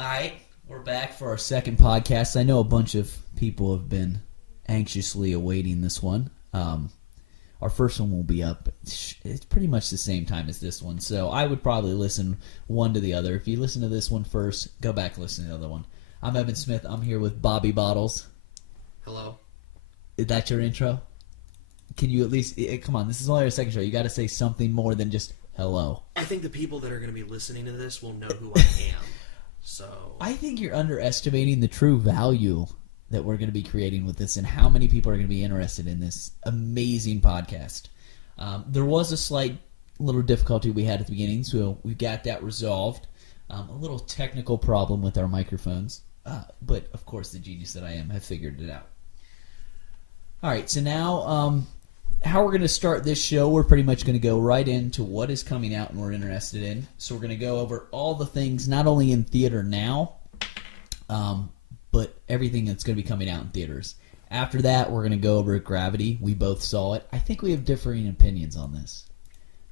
Alright, we're back for our second podcast. I know a bunch of people have been anxiously awaiting this one. Our first one will be up. It's pretty much the same time as this one, so I would probably listen one to the other. If you listen to this one first, go back and listen to the other one. I'm Evan Smith. I'm here with Bobby Bottles. Hello. Is that your intro? Can you at least... Come on, this is only our second show. You got to say something more than just hello. I think the people that are going to be listening to this will know who I am. So I think you're underestimating the true value that we're going to be creating with this and how many people are going to be interested in this amazing podcast. There was a slight little difficulty we had at the beginning, so we got that resolved. A little technical problem with our microphones, but of course the genius that I am have figured it out. All right, so now how we're going to start this show, we're pretty much going to go right into what is coming out and we're interested in. So we're going to go over all the things, not only in theater now, but everything that's going to be coming out in theaters. After that, we're going to go over Gravity. We both saw it. I think we have differing opinions on this.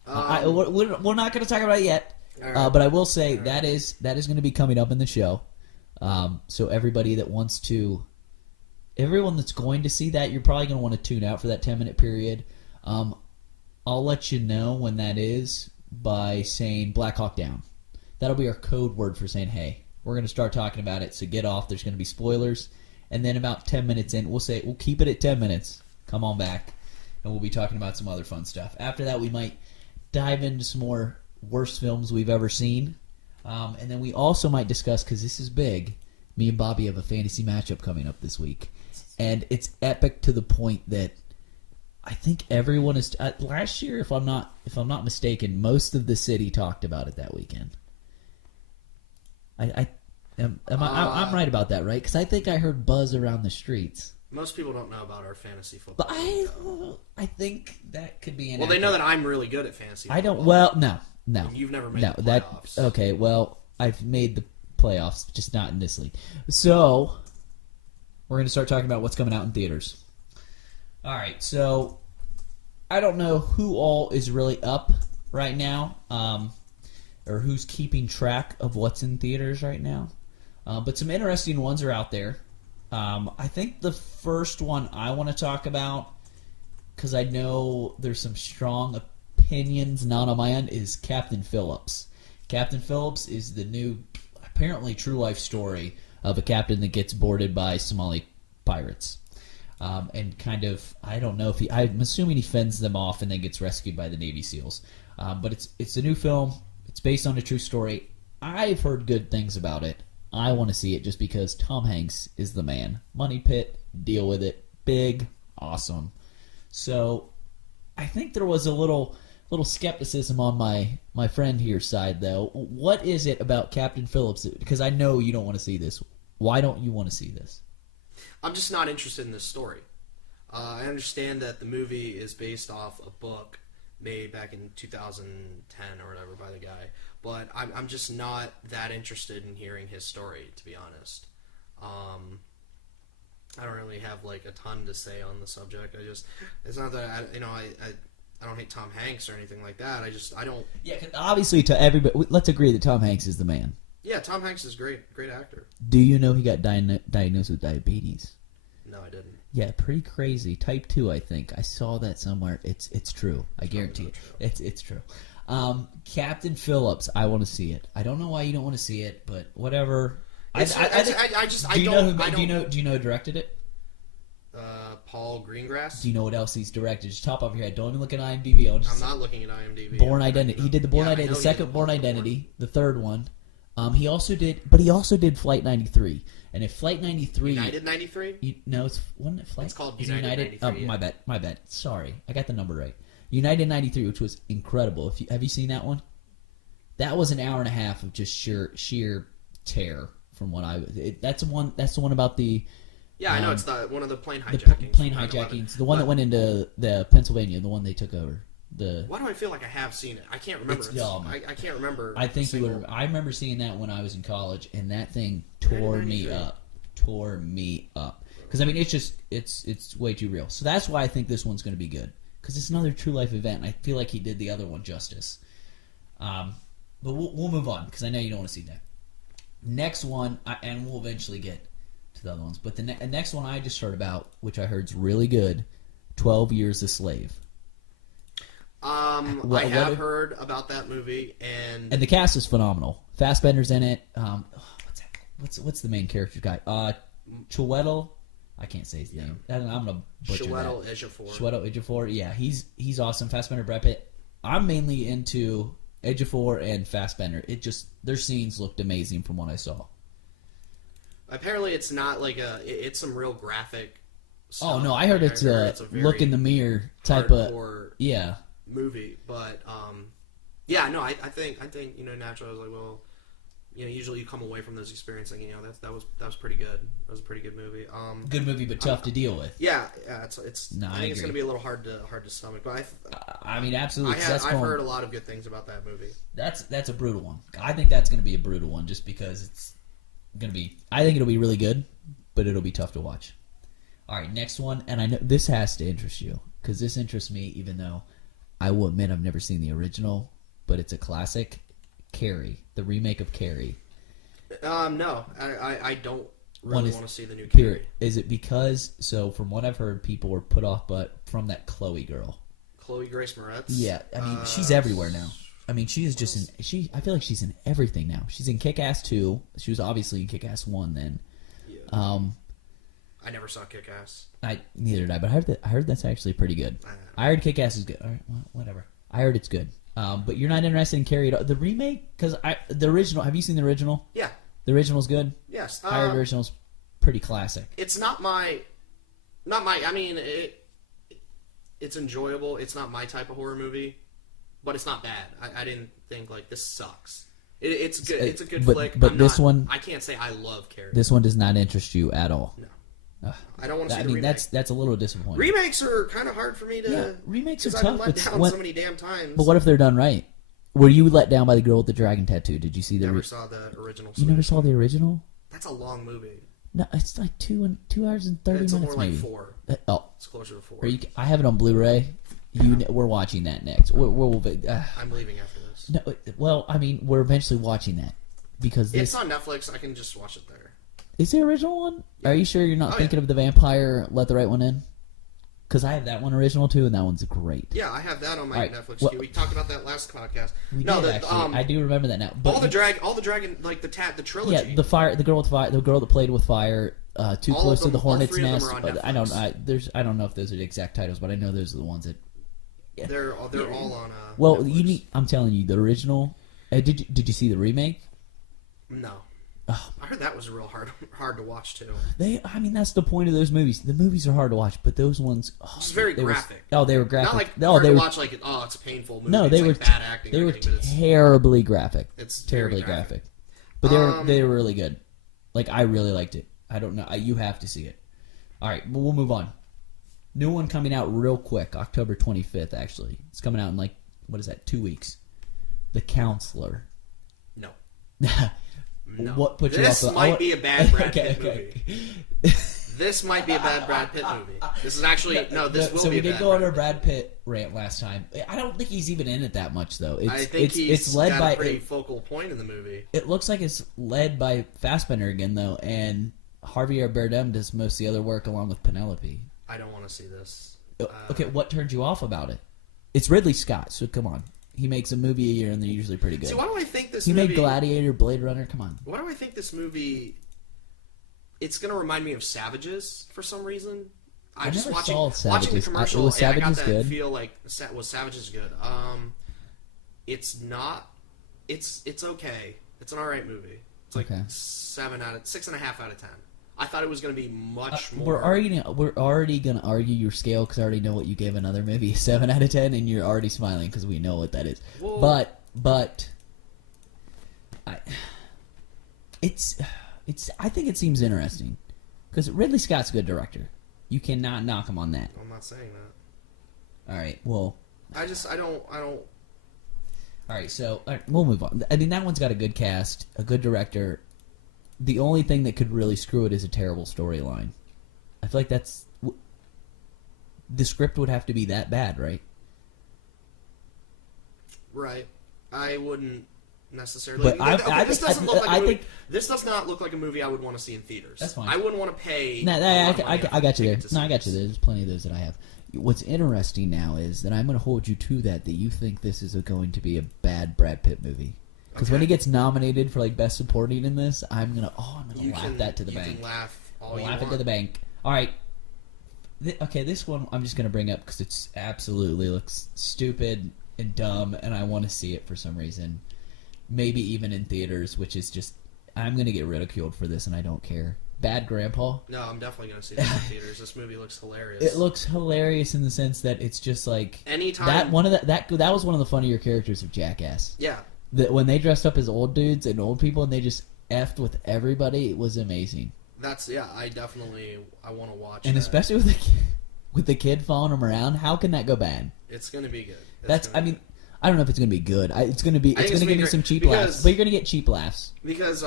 We're not going to talk about it yet, right. But I will say that is going to be coming up in the show. So everybody that wants to... Everyone that's going to see that, you're probably going to want to tune out for that 10-minute period. I'll let you know when that is by saying Black Hawk Down. That'll be our code word for saying, hey, we're going to start talking about it, so get off. There's going to be spoilers. And then about 10 minutes in, we'll keep it at 10 minutes. Come on back, and we'll be talking about some other fun stuff. After that, we might dive into some more worst films we've ever seen. And then we also might discuss, because this is big, me and Bobby have a fantasy matchup coming up this week. And it's epic to the point that I think everyone is. Last year, if I'm not mistaken, most of the city talked about it that weekend. I'm right about that, right? Because I think I heard buzz around the streets. Most people don't know about our fantasy football. But I think that could be an. Well, they know that I'm really good at fantasy football. I don't. Well, no. And you've never made the playoffs. Okay. Well, I've made the playoffs, just not in this league. So. We're going to start talking about what's coming out in theaters. All right, so I don't know who all is really up right now, or who's keeping track of what's in theaters right now. But some interesting ones are out there. I think the first one I want to talk about, because I know there's some strong opinions not on my end, is Captain Phillips. Captain Phillips is the new, apparently true life story of a captain that gets boarded by Somali pirates. And kind of, I don't know if I'm assuming he fends them off and then gets rescued by the Navy SEALs. But it's a new film. It's based on a true story. I've heard good things about it. I want to see it just because Tom Hanks is the man. Money pit, deal with it. Big, awesome. So I think there was a little skepticism on my friend here's side, though. What is it about Captain Phillips? Because I know you don't want to see this. Why don't you want to see this? I'm just not interested in this story. I understand that the movie is based off a book made back in 2010 or whatever by the guy, but I'm just not that interested in hearing his story, to be honest. I don't really have like a ton to say on the subject. It's not that I don't hate Tom Hanks or anything like that. I don't. Yeah, obviously to everybody, let's agree that Tom Hanks is the man. Yeah, Tom Hanks is great actor. Do you know he got diagnosed with diabetes? No, I didn't. Yeah, pretty crazy. Type 2, I think. I saw that somewhere. It's true. I guarantee it. It's true. Captain Phillips, I want to see it. I don't know why you don't want to see it, but whatever. Do you know who directed it? Paul Greengrass. Do you know what else he's directed? Just top off your head. Don't even look at IMDb. I'm not looking at IMDb. Born Identity. He did the Born Identity, the second Born Identity, the third one. He also did Flight 93. And if Flight 93... United 93? Wasn't it Flight? It's called United 93. Oh, my bad. Sorry. I got the number right. United 93, which was incredible. Have you seen that one? That was an hour and a half of just sheer terror from what that's the one about the... Yeah, I know. It's one of the plane hijackings. The one that went into the Pennsylvania, the one they took over. Why do I feel like I have seen it? I can't remember. I can't remember. I think you would. I remember seeing that when I was in college, and that thing tore me up. Because I mean, it's way too real. So that's why I think this one's going to be good, because it's another true life event. And I feel like he did the other one justice. But we'll move on because I know you don't want to see that. Next one, and we'll eventually get to the other ones, but the next one I just heard about, which I heard's really good, 12 Years a Slave. I have heard about that movie, and the cast is phenomenal. Fassbender's in it. What's the main character guy? Chiwetel. I can't say his name. I'm gonna butcher Chiwetel that. Ejiofor. Chiwetel Ejiofor. Yeah, he's awesome. Fassbender, Brad Pitt. I'm mainly into Ejiofor and Fassbender. Their scenes looked amazing from what I saw. Apparently, it's not like it's some real graphic stuff. Oh no, I heard it's a very look in the mirror type of movie, but yeah, no, I think naturally I was like, well, usually you come away from those experiences, that was pretty good. That was a pretty good movie. Good movie, but tough to deal with. Yeah, it's. No, I think it's going to be a little hard to stomach, but I mean, absolutely. I've heard a lot of good things about that movie. That's a brutal one. I think that's going to be a brutal one, just because it's going to be. I think it'll be really good, but it'll be tough to watch. All right, next one, and I know this has to interest you because this interests me, even though I will admit I've never seen the original, but it's a classic. Carrie, the remake of Carrie. No, I don't really want to see the new Carrie. Carrie. Is it because, so from what I've heard, people were put off from that Chloe girl. Chloe Grace Moretz? Yeah, I mean, she's everywhere now. I mean, she is just I feel like she's in everything now. She's in Kick-Ass 2. She was obviously in Kick-Ass 1 then. Yeah. I never saw Kick-Ass. Neither did I, but I heard that's actually pretty good. I heard Kick-Ass is good. All right, well, whatever. I heard it's good. But you're not interested in Carrie at all. The remake? Because the original, have you seen the original? Yeah. The original's good? Yes. I heard the original's pretty classic. It's not my, I mean, it's enjoyable. It's not my type of horror movie, but it's not bad. I didn't think, like, this sucks. It's good. It's a good flick. But this one, I can't say I love Carrie. This one does not interest you at all. No. I don't want to see the remake. That's a little disappointing. Remakes are kind of hard for me to. Yeah, remakes are tough. I've been let down so many damn times. But what if they're done right? Were you let down by the girl with the dragon tattoo? Did you see the? Never saw the original. You never saw the original? That's a long movie. No, it's like 2 hours and 30 it's minutes. More maybe. Like 4. It's closer to 4. I have it on Blu-ray. We're watching that next. I'm leaving after this. No, well, I mean, we're eventually watching that because it's on Netflix. I can just watch it there. Is the original one? Yeah. Are you sure you're not thinking of the vampire Let the Right One In? Because I have that one original too, and that one's great. Yeah, I have that on my Netflix too. We talked about that last podcast. I do remember that now. But all the dragon, like the trilogy. Yeah, the girl that played with fire. Too Close to the Hornet's Nest. I don't know if those are the exact titles, but I know those are the ones that. Yeah. They're all on. Well, Netflix. I'm telling you, the original. Did you see the remake? No. I heard that was real hard to watch too. That's the point of those movies. The movies are hard to watch, but those ones. It's very graphic. They were graphic. Not like hard to watch like it's a painful movie. No, they were bad acting. They were terribly graphic. It's terribly graphic. But they were really good. Like I really liked it. I don't know. You have to see it. All right, we'll move on. New one coming out real quick, October 25th. Actually, it's coming out in 2 weeks. The Counselor. No. No. What put you this off? Might be a bad Brad Pitt movie. This might be a bad Brad Pitt movie. This is actually this will be a bad. So we did go on our Brad Pitt rant last time. I don't think he's even in it that much though. I think he's led got by a pretty focal point in the movie. It looks like it's led by Fassbender again though, and Javier Bardem does most of the other work along with Penelope. I don't want to see this. Okay, what turned you off about it? It's Ridley Scott, so come on. He makes a movie a year, and they're usually pretty good. See, why do I think this movie... He made Gladiator, Blade Runner, come on. Why do I think this movie... It's going to remind me of Savages for some reason. I just watching the commercial, was Savages I got that good? feel like... Was Savages good? It's not... It's okay. It's an alright movie. It's like 6.5 out of 10. I thought it was going to be much more. We're already going to argue your scale because I already know what you gave another movie, 7 out of 10, and you're already smiling because we know what that is. Well, but I think it seems interesting because Ridley Scott's a good director. You cannot knock him on that. I'm not saying that. All right. Well, I don't. All right. So we'll move on. I mean, that one's got a good cast, a good director. The only thing that could really screw it is a terrible storyline. I feel like the script would have to be that bad, right? Right. I wouldn't. necessarily. But this doesn't look like I a movie. think This does not look like a movie I would want to see in theaters. That's fine. I wouldn't want to pay. No, a lot of I money got you there. to see No, I got you this. there. There's plenty of those that I have. What's interesting now is that I'm going to hold you to that you think this is going to be a bad Brad Pitt movie. Because when Okay. he gets nominated for like best supporting in this, I'm gonna You laugh can, that to the you bank. can laugh all I'll you laugh want. it to the bank. All right. Okay, this one I'm just gonna bring up because it's absolutely looks stupid and dumb, and I want to see it for some reason. Maybe even in theaters, which is just I'm gonna get ridiculed for this, and I don't care. Bad Grandpa. No, I'm definitely going to see this in theaters. This movie looks hilarious. It looks hilarious in the sense that it's just like Anytime that was one of the funnier characters of Jackass. Yeah, That when they dressed up as old dudes and old people and they just effed with everybody, it was amazing. I want to watch. And that. especially with the kid following him around, how can that go bad? It's going to be good. I don't know if it's gonna be good. It's gonna think give it's me great some cheap because- laughs, but you're gonna get cheap laughs. Because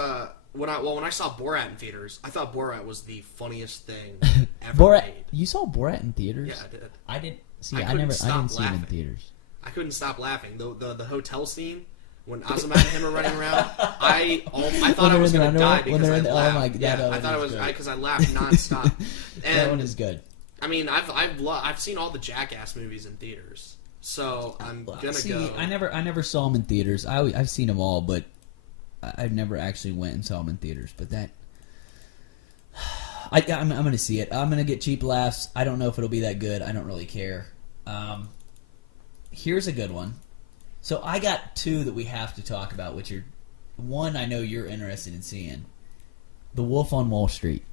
when I saw Borat in theaters, I thought Borat was the funniest thing ever Borat, made. you saw Borat in theaters? Yeah, I did. I didn't see. I I couldn't didn't stop see it in laughing. theaters. I couldn't stop laughing. The hotel scene when Azamat and him are running around, I thought I was going to die because I laughed. Oh my god! Yeah, I thought it was because I laughed nonstop. And that one is good. I mean, I've seen all the Jackass movies in theaters, so I'm gonna go. I never saw them in theaters. I've seen them all, but I never actually went and saw them in theaters. But that, I'm gonna see it. I'm gonna get cheap laughs. I don't know if it'll be that good. I don't really care. Here's a good one. So I got two that we have to talk about, which are one I know you're interested in seeing. The Wolf on Wall Street.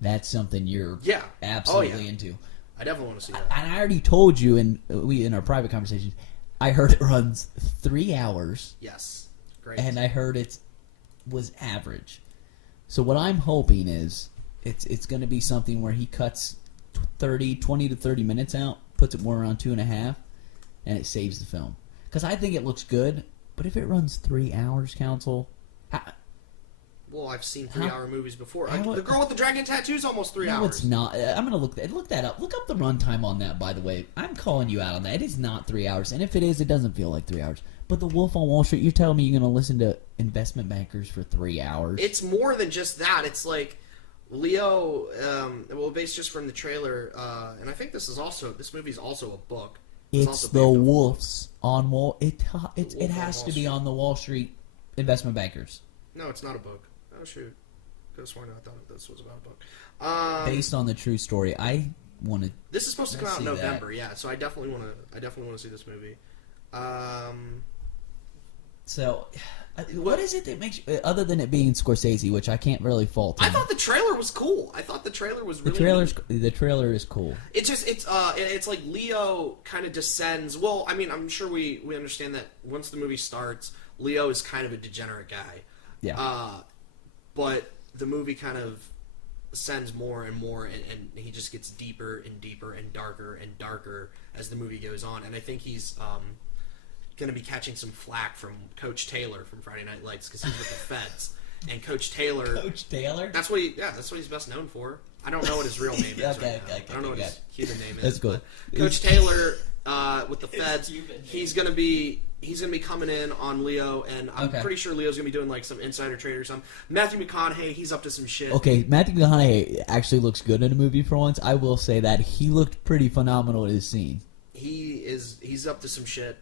That's something you're absolutely into. I definitely want to see that. And I already told you in our private conversations, I heard it runs 3 hours, Yes, great. and I heard it was average. So what I'm hoping is it's going to be something where he cuts 20 to 30 minutes out, puts it more around 2.5, and it saves the film. Because I think it looks good, but if it runs 3 hours, Council, Well, I've seen 3-hour movies before. how- The Girl with the Dragon Tattoo is almost 3 no, hours. it's not. I'm gonna look that up. Look up the runtime on that. By the way, I'm calling you out on that. It is not 3 hours, and if it is, it doesn't feel like 3 hours. But The Wolf on Wall Street, you're telling me you're gonna listen to investment bankers for 3 hours? It's more than just that. It's like Leo. Based just from the trailer, and I think this movie's also a book. It's also the based on- Wolves on Wall. It Wolf has on to Wall be Street. on the Wall Street investment bankers, No, it's not a book. Oh shoot! Could have sworn I thought this was about a book. based on the true story. I want to. This is supposed to come Let's out in see that. November. Yeah, so I definitely want to see this movie. So, what is it that makes you, other than it being Scorsese, which I can't really fault him. I thought the trailer was cool. I thought the trailer was really the trailer is cool. It's like Leo kind of descends. Well, I mean, I'm sure we understand that once the movie starts, Leo is kind of a degenerate guy. Yeah. But the movie kind of ascends more and more, and he just gets deeper and deeper and darker as the movie goes on. And I think he's going to be catching some flack from Coach Taylor from Friday Night Lights because he's with the Feds. And Coach Taylor, Coach Taylor. that's what he's best known for. I don't know what his real name is. Okay, right now. okay, I don't know what okay. his Cuban name is. That's cool. but Coach Taylor with the Feds, Cuban name. he's gonna be coming in on Leo, and I'm Okay. pretty sure Leo's gonna be doing like some insider trade or something. Matthew McConaughey, he's up to some shit. Okay, Matthew McConaughey actually looks good in a movie for once. I will say that he looked pretty phenomenal in his scene. He's up to some shit.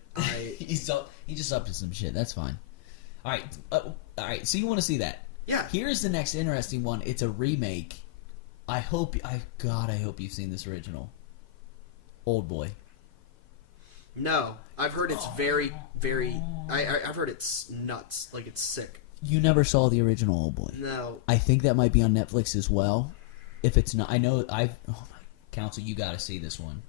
He's just up to some shit. That's fine. All right. So you want to see that? Yeah. Here's the next interesting one. It's a remake. I hope you've seen this original. Old Boy. No, I've heard it's very, very. I've heard it's nuts. Like it's sick. You never saw the original Old Boy. No. I think that might be on Netflix as well. If it's not, I know Oh my Council, you got to see this one.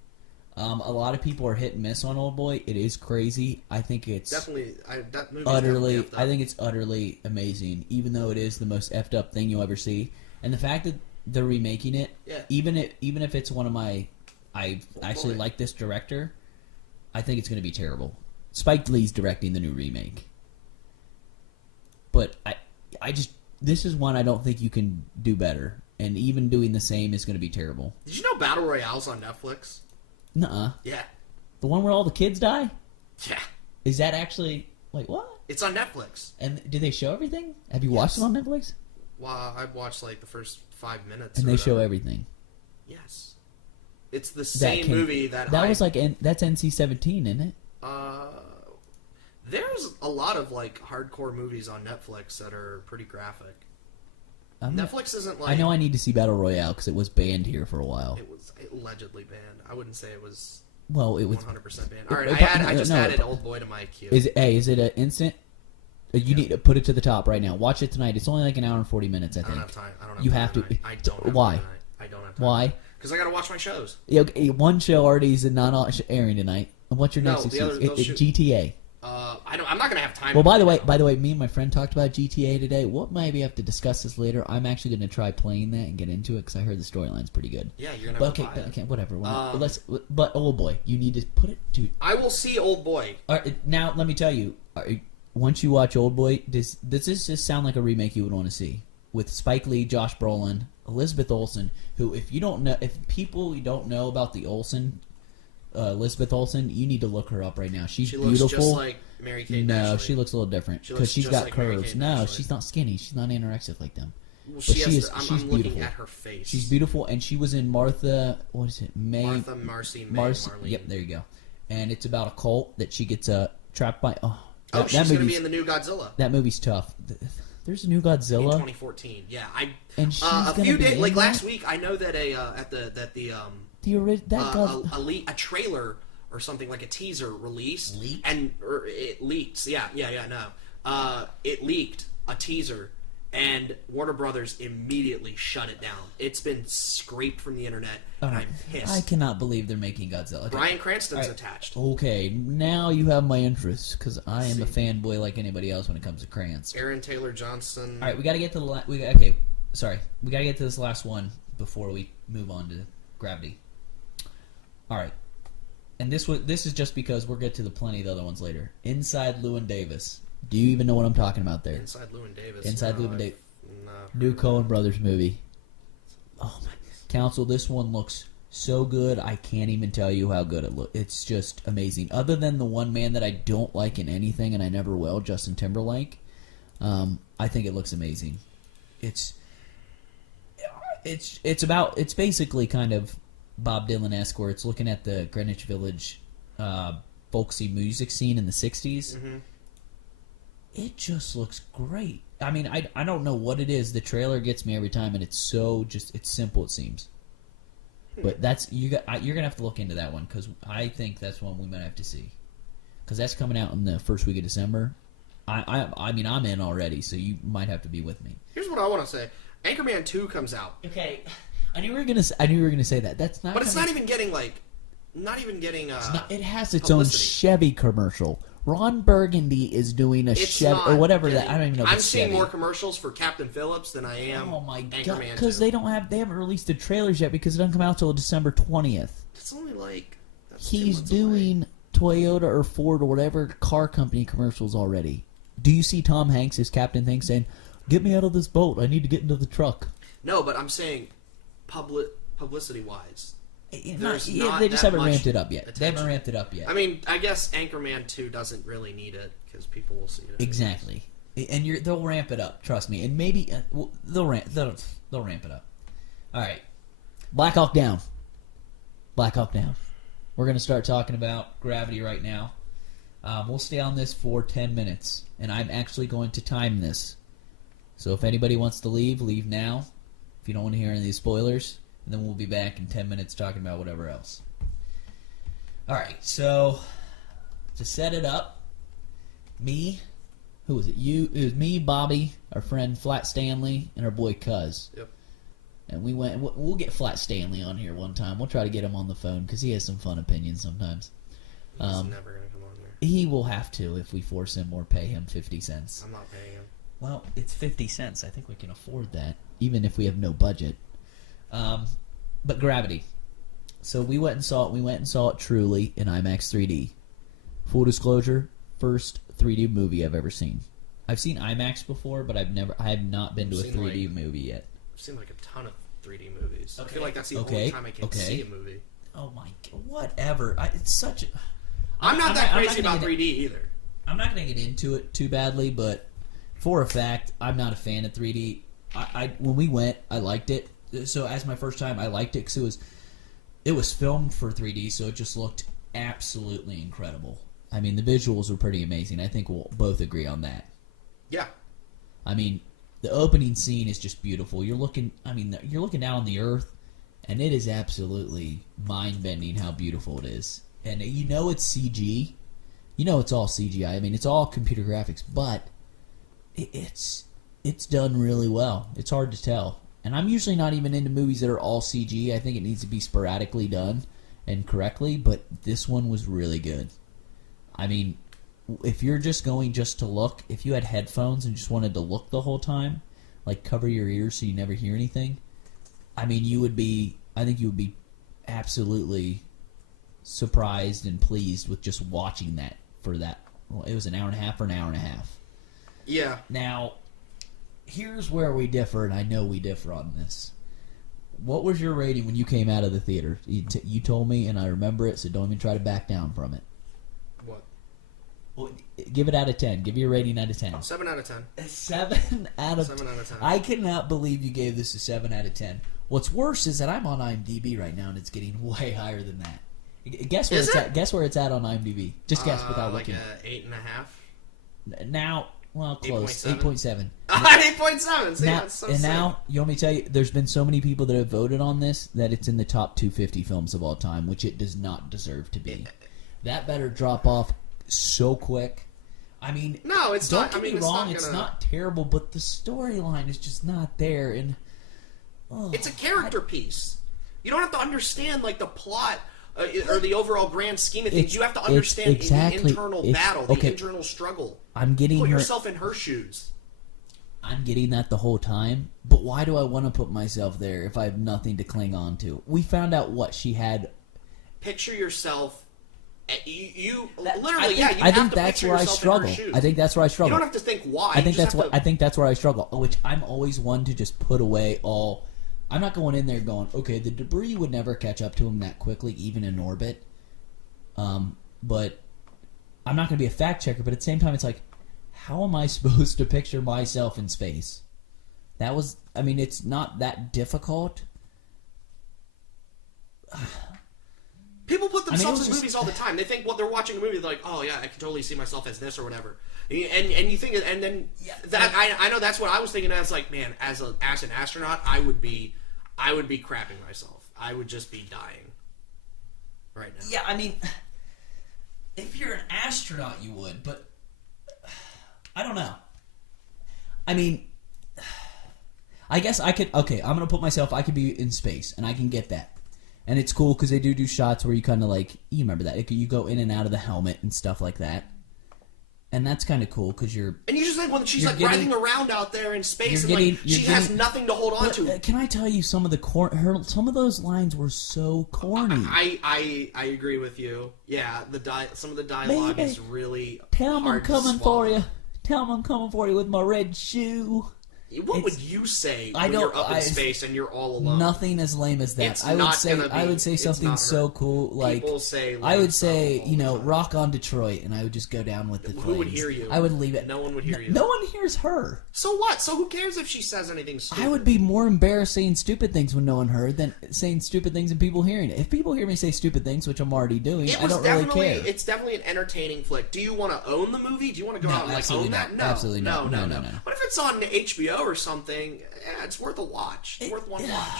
A lot of people are hit and miss on Old Boy. It is crazy. I think it's Definitely, that movie's utterly. definitely effed up. I think it's utterly amazing, even though it is the most effed up thing you'll ever see. And the fact that they're remaking it, Yeah. even if it's one of my, I actually Boy. like this director. I think it's going to be terrible. Spike Lee's directing the new remake, but this is one I don't think you can do better. And even doing the same is going to be terrible. Did you know Battle Royale's on Netflix? Nuh-uh. Yeah. The one where all the kids die? Yeah. Is that actually... Wait, what? It's on Netflix. And did they show everything? Have you watched it on Netflix? Well, I've watched like the first 5 minutes. And or they show whatever. everything. Yes. It's the same movie that was like that's NC-17, isn't it? There's a lot of like hardcore movies on Netflix that are pretty graphic. Netflix isn't like. I know I need to see Battle Royale because it was banned here for a while. It was allegedly banned. I wouldn't say it was. Well, it was 100% banned. All right, I just added Old Boy to my queue. Is it an instant? You need to put it to the top right now. Watch it tonight. It's only like an hour and 40 minutes. I think. I don't have time. I don't have you time have to. tonight. I don't have Why? time tonight. I don't have time. Why? Because I got to watch my shows. Yeah, okay, one show already is not airing tonight. And what's your next excuse? GTA. I'm not gonna have time. Well, by the way, me and my friend talked about GTA today. We'll maybe have to discuss this later. I'm actually going to try playing that and get into it because I heard the storyline's pretty good. Yeah, you're gonna. Have to buy it. Okay, whatever. But Old Boy, you need to put it, dude. I will see Old Boy. All right, now let me tell you. Once you watch Old Boy, does this just sound like a remake you would want to see with Spike Lee, Josh Brolin, Elizabeth Olsen? Who, if people don't know about the Olsen. Elizabeth Olsen, you need to look her up right now. She's She beautiful. looks just like Mary Kate. No, Ashley. she looks a little different She because looks she's just got like Mary curves. Kate No, Ashley. she's not skinny. She's not anorexic like them. Well, But she's I'm beautiful. looking at her face. She's beautiful, and she was in Martha. What is it? Martha, Marcy, May, Marcy. Marlene. Yep, there you go. And it's about a cult that she gets trapped by. She's going to be in the new Godzilla. That movie's tough. There's a new In Godzilla 2014. Yeah, and she's a gonna few be days in like that? last week. I know that a trailer or something like a teaser released Leaked? or it leaked. Yeah. No. It leaked a teaser, and Warner Brothers immediately shut it down. It's been scraped from the internet, and I'm pissed. I cannot believe they're making Godzilla. Okay. Bryan Cranston's attached. Okay, now you have my interest because I am a fanboy like anybody else when it comes to Krantz. Aaron Taylor Johnson. All right, we got to get to the we got to get to this last one before we move on to Gravity. All right, and this is just because we'll get to the plenty of the other ones later. Inside Llewyn Davis. Do you even know what I'm talking about there? Inside Llewyn Davis. Llewyn Davis. No. New Coen Brothers movie. Oh my Council, this one looks so good. I can't even tell you how good it looks. It's just amazing. Other than the one man that I don't like in anything, and I never will, Justin Timberlake. I think it looks amazing. It's basically kind of Bob Dylan-esque, where it's looking at the Greenwich Village folksy music scene in the 60s. Mm-hmm. It just looks great. I mean, I don't know what it is. The trailer gets me every time, and it's so it's simple, it seems. But you're gonna have to look into that one because I think that's one we might have to see because that's coming out in the first week of December. I mean, I'm in already, so you might have to be with me. Here's what I want to say: Anchorman 2 comes out. Okay, I knew you were gonna say that. That's not. But it's not even getting not even getting. It has its publicity. own Chevy commercial. Ron Burgundy is doing a Chevy or whatever that. I don't even know. If I'm it's seeing Chevy. more commercials for Captain Phillips than I am. Oh my god! Anchorman Because 2. they haven't released the trailers yet because it doesn't come out till December 20th. It's only that's 2 He's months away. doing Toyota or Ford or whatever car company commercials already. Do you see Tom Hanks as Captain Hanks saying, "Get me out of this boat. I need to get into the truck." No, but I'm saying publicity wise. They There's just not haven't that much ramped it up yet. attention. They haven't ramped it up yet. I mean, I guess Anchorman 2 doesn't really need it because people will see it. Exactly, and they'll ramp it up. Trust me, and maybe they'll ramp it up. All right, Black Hawk Down. Black Hawk Down. We're gonna start talking about Gravity right now. We'll stay on this for 10 minutes, and I'm actually going to time this. So if anybody wants to leave now. If you don't want to hear any of these spoilers, and then we'll be back in 10 minutes talking about whatever else. All right, so to set it up, who was it? It was me, Bobby, our friend Flat Stanley, and our boy Cuz. Yep. And we went. We'll get Flat Stanley on here one time. We'll try to get him on the phone because he has some fun opinions sometimes. He's never gonna come on there. He will have to if we force him or pay him 50 cents. I'm not paying him. Well, it's 50 cents. I think we can afford that, even if we have no budget. But Gravity. So we went and saw it. We went and saw it truly in IMAX 3D. Full disclosure, first 3D movie I've ever seen. I've seen IMAX before, but I have not been to a 3D movie yet. I've seen like a ton of 3D movies. I Okay. feel like that's the Okay. only time I can Okay. see a movie. Oh my god, whatever. It's such a... I'm not that crazy gonna about get 3D either. I'm not going to get into it too badly, but for a fact, I'm not a fan of 3D. When we went, I liked it. So as my first time, I liked it because it was filmed for 3D, so it just looked absolutely incredible. I mean, the visuals were pretty amazing. I think we'll both agree on that. Yeah. I mean, the opening scene is just beautiful. You're looking down on the earth, and it is absolutely mind-bending how beautiful it is. And you know it's CG. You know it's all CGI. I mean, it's all computer graphics, but it's done really well. It's hard to tell. And I'm usually not even into movies that are all CG. I think it needs to be sporadically done and correctly, but this one was really good. I mean, if you're just going just to look, if you had headphones and just wanted to look the whole time, like cover your ears so you never hear anything, I mean, I think you would be absolutely surprised and pleased with just watching that for that. Well, it was an hour and a half or an hour and a half. Yeah. Now, here's where we differ, and I know we differ on this. What was your rating when you came out of the theater? You told me, and I remember it, so don't even try to back down from it. What? Well, give it out of 10. Give your rating out of 10. 7 out of 10. 7 out of 7 out of 10. I cannot believe you gave this a 7 out of 10. What's worse is that I'm on IMDb right now, and it's getting way higher than that. Guess where it's at. Guess where it's at on IMDb. Just guess without looking. Like a 8.5. Now, well, close. 8.7. 8.7. See, Now, that's so and sick. now, you want me to tell you, there's been so many people that have voted on this that it's in the top 250 films of all time, which it does not deserve to be. That better drop off so quick. I mean, No, it's don't not. get I mean, me wrong, it's it's not not terrible, but the storyline is just not there. And It's a character piece. You don't have to understand like the plot or the overall grand scheme of things. You have to understand the internal battle, the internal struggle. I'm getting Put her. yourself in her shoes. I'm getting that the whole time, but why do I want to put myself there if I have nothing to cling on to? We found out what she had. Picture yourself. You I literally, think, you I have think to that's picture where I yourself struggle. in her shoes. I think that's where I struggle. You don't have to think why. I think you that's just what I think that's where I struggle. Which I'm always one to just put away all. I'm not going in there going, okay, the debris would never catch up to him that quickly, even in orbit. But I'm not going to be a fact checker. But at the same time, it's like, how am I supposed to picture myself in space? That was, I mean, it's not that difficult. People put themselves in just- movies all the time. They think, well, they're watching a movie, they're like, oh yeah, I can totally see myself as this or whatever. And you think, and then I know that's what I was thinking. As like, man, as an astronaut, I would be crapping myself. I would just be dying right now. Yeah, I mean, if you're an astronaut, you would, but I don't know. I mean, I guess I could. Okay, I'm gonna put myself. I could be in space, and I can get that, and it's cool because they do shots where you kind of like you remember that you go in and out of the helmet and stuff like that, and that's kind of cool because you're. And you just think when she's You're like getting- writhing around out there in space, and you're like getting- she you're has getting- nothing to hold on But, to. can I tell you some of the some of those lines were so corny. I agree with you. Yeah, some of the dialogue Baby, is really Tell them I'm hard to coming for swallow. you. Tell them I'm coming for you with my red shoe. What would you say I when you're don't- up in space and you're all alone? Nothing as lame as that. It's I would not say gonna I be- would say it's something not so her. cool like People say I would lame say stuff all you the know time. rock on Detroit, and I would just go down with the Who would flames. hear you? I would leave it. No one would hear you. No one hears her. So what? So who cares if she says anything stupid? I would be more embarrassed saying stupid things when no one heard than saying stupid things and people hearing it. If people hear me say stupid things, which I'm already doing, It I was don't really definitely. care. It's definitely an entertaining flick. Do you want to own the movie? Do you want to go No, out and like absolutely own not. that? No, Absolutely not. No. No. What if it's on HBO or something? Yeah, it's worth a watch. It's worth one watch.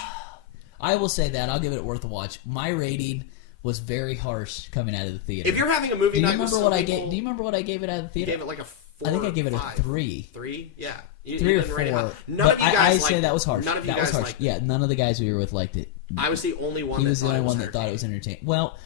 I will say that I'll give it worth a watch. My rating was very harsh coming out of the theater. If you're having a movie do you night remember with some what I people, gave? Do you remember what I gave it out of the you theater? gave it like a 4. I think I gave it a 5. 3. 3? Yeah. You 3 or didn't rate it 4. high. None But of you guys I liked say it. that was harsh. None of you that guys was harsh. liked it. Yeah, none of the guys we were with liked it. I was the only one. He that was the thought only it was one that thought it was entertaining. entertaining. Well,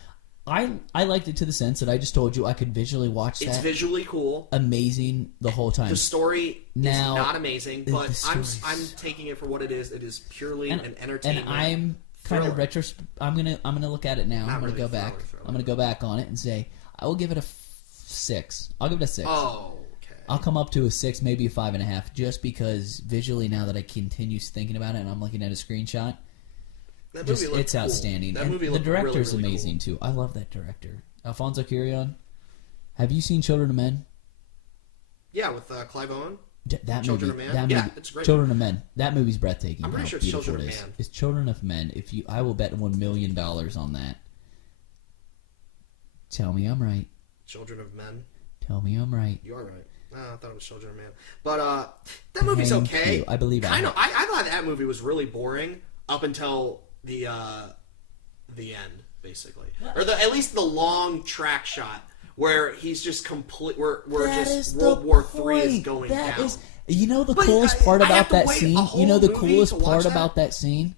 I liked it to the sense that I just told you I could visually watch It's that visually cool. amazing the whole time. The story Now, is not amazing, the but story's- I'm taking it for what it is. It is purely an entertainment. And I'm kind of thriller. I'm gonna look at it now. Not I'm gonna really go a back. thriller. I'm gonna go back on it and say I will give it a 6. I'll give it a 6. Oh, okay. I'll come up to a 6, maybe a 5.5, just because visually now that I continue thinking about it and I'm looking at a screenshot, That movie just looked it's cool. outstanding. That And movie the looked director's really, really amazing cool. too. I love that director, Alfonso Cuarón. Have you seen Children of Men? Yeah, with Clive Owen. That Children movie, of Man? that Yeah, movie, it's a great Children of Men. That movie's breathtaking. I'm pretty how sure it's beautiful Children it of is. Man. It's Children of Men. I will bet $1 million on that. Tell me I'm right. Children of Men. Tell me I'm right. You are right. I thought it was Children of Man. But that movie's Thank okay. you. I believe I kind have. of. I thought that movie was really boring up until the end, basically, or at least the long track shot where he's just complete. Where That just is World the War III is point. going That down. is- you know the But coolest part I have about to that wait a scene? whole You know the movie coolest to watch part that? about that scene?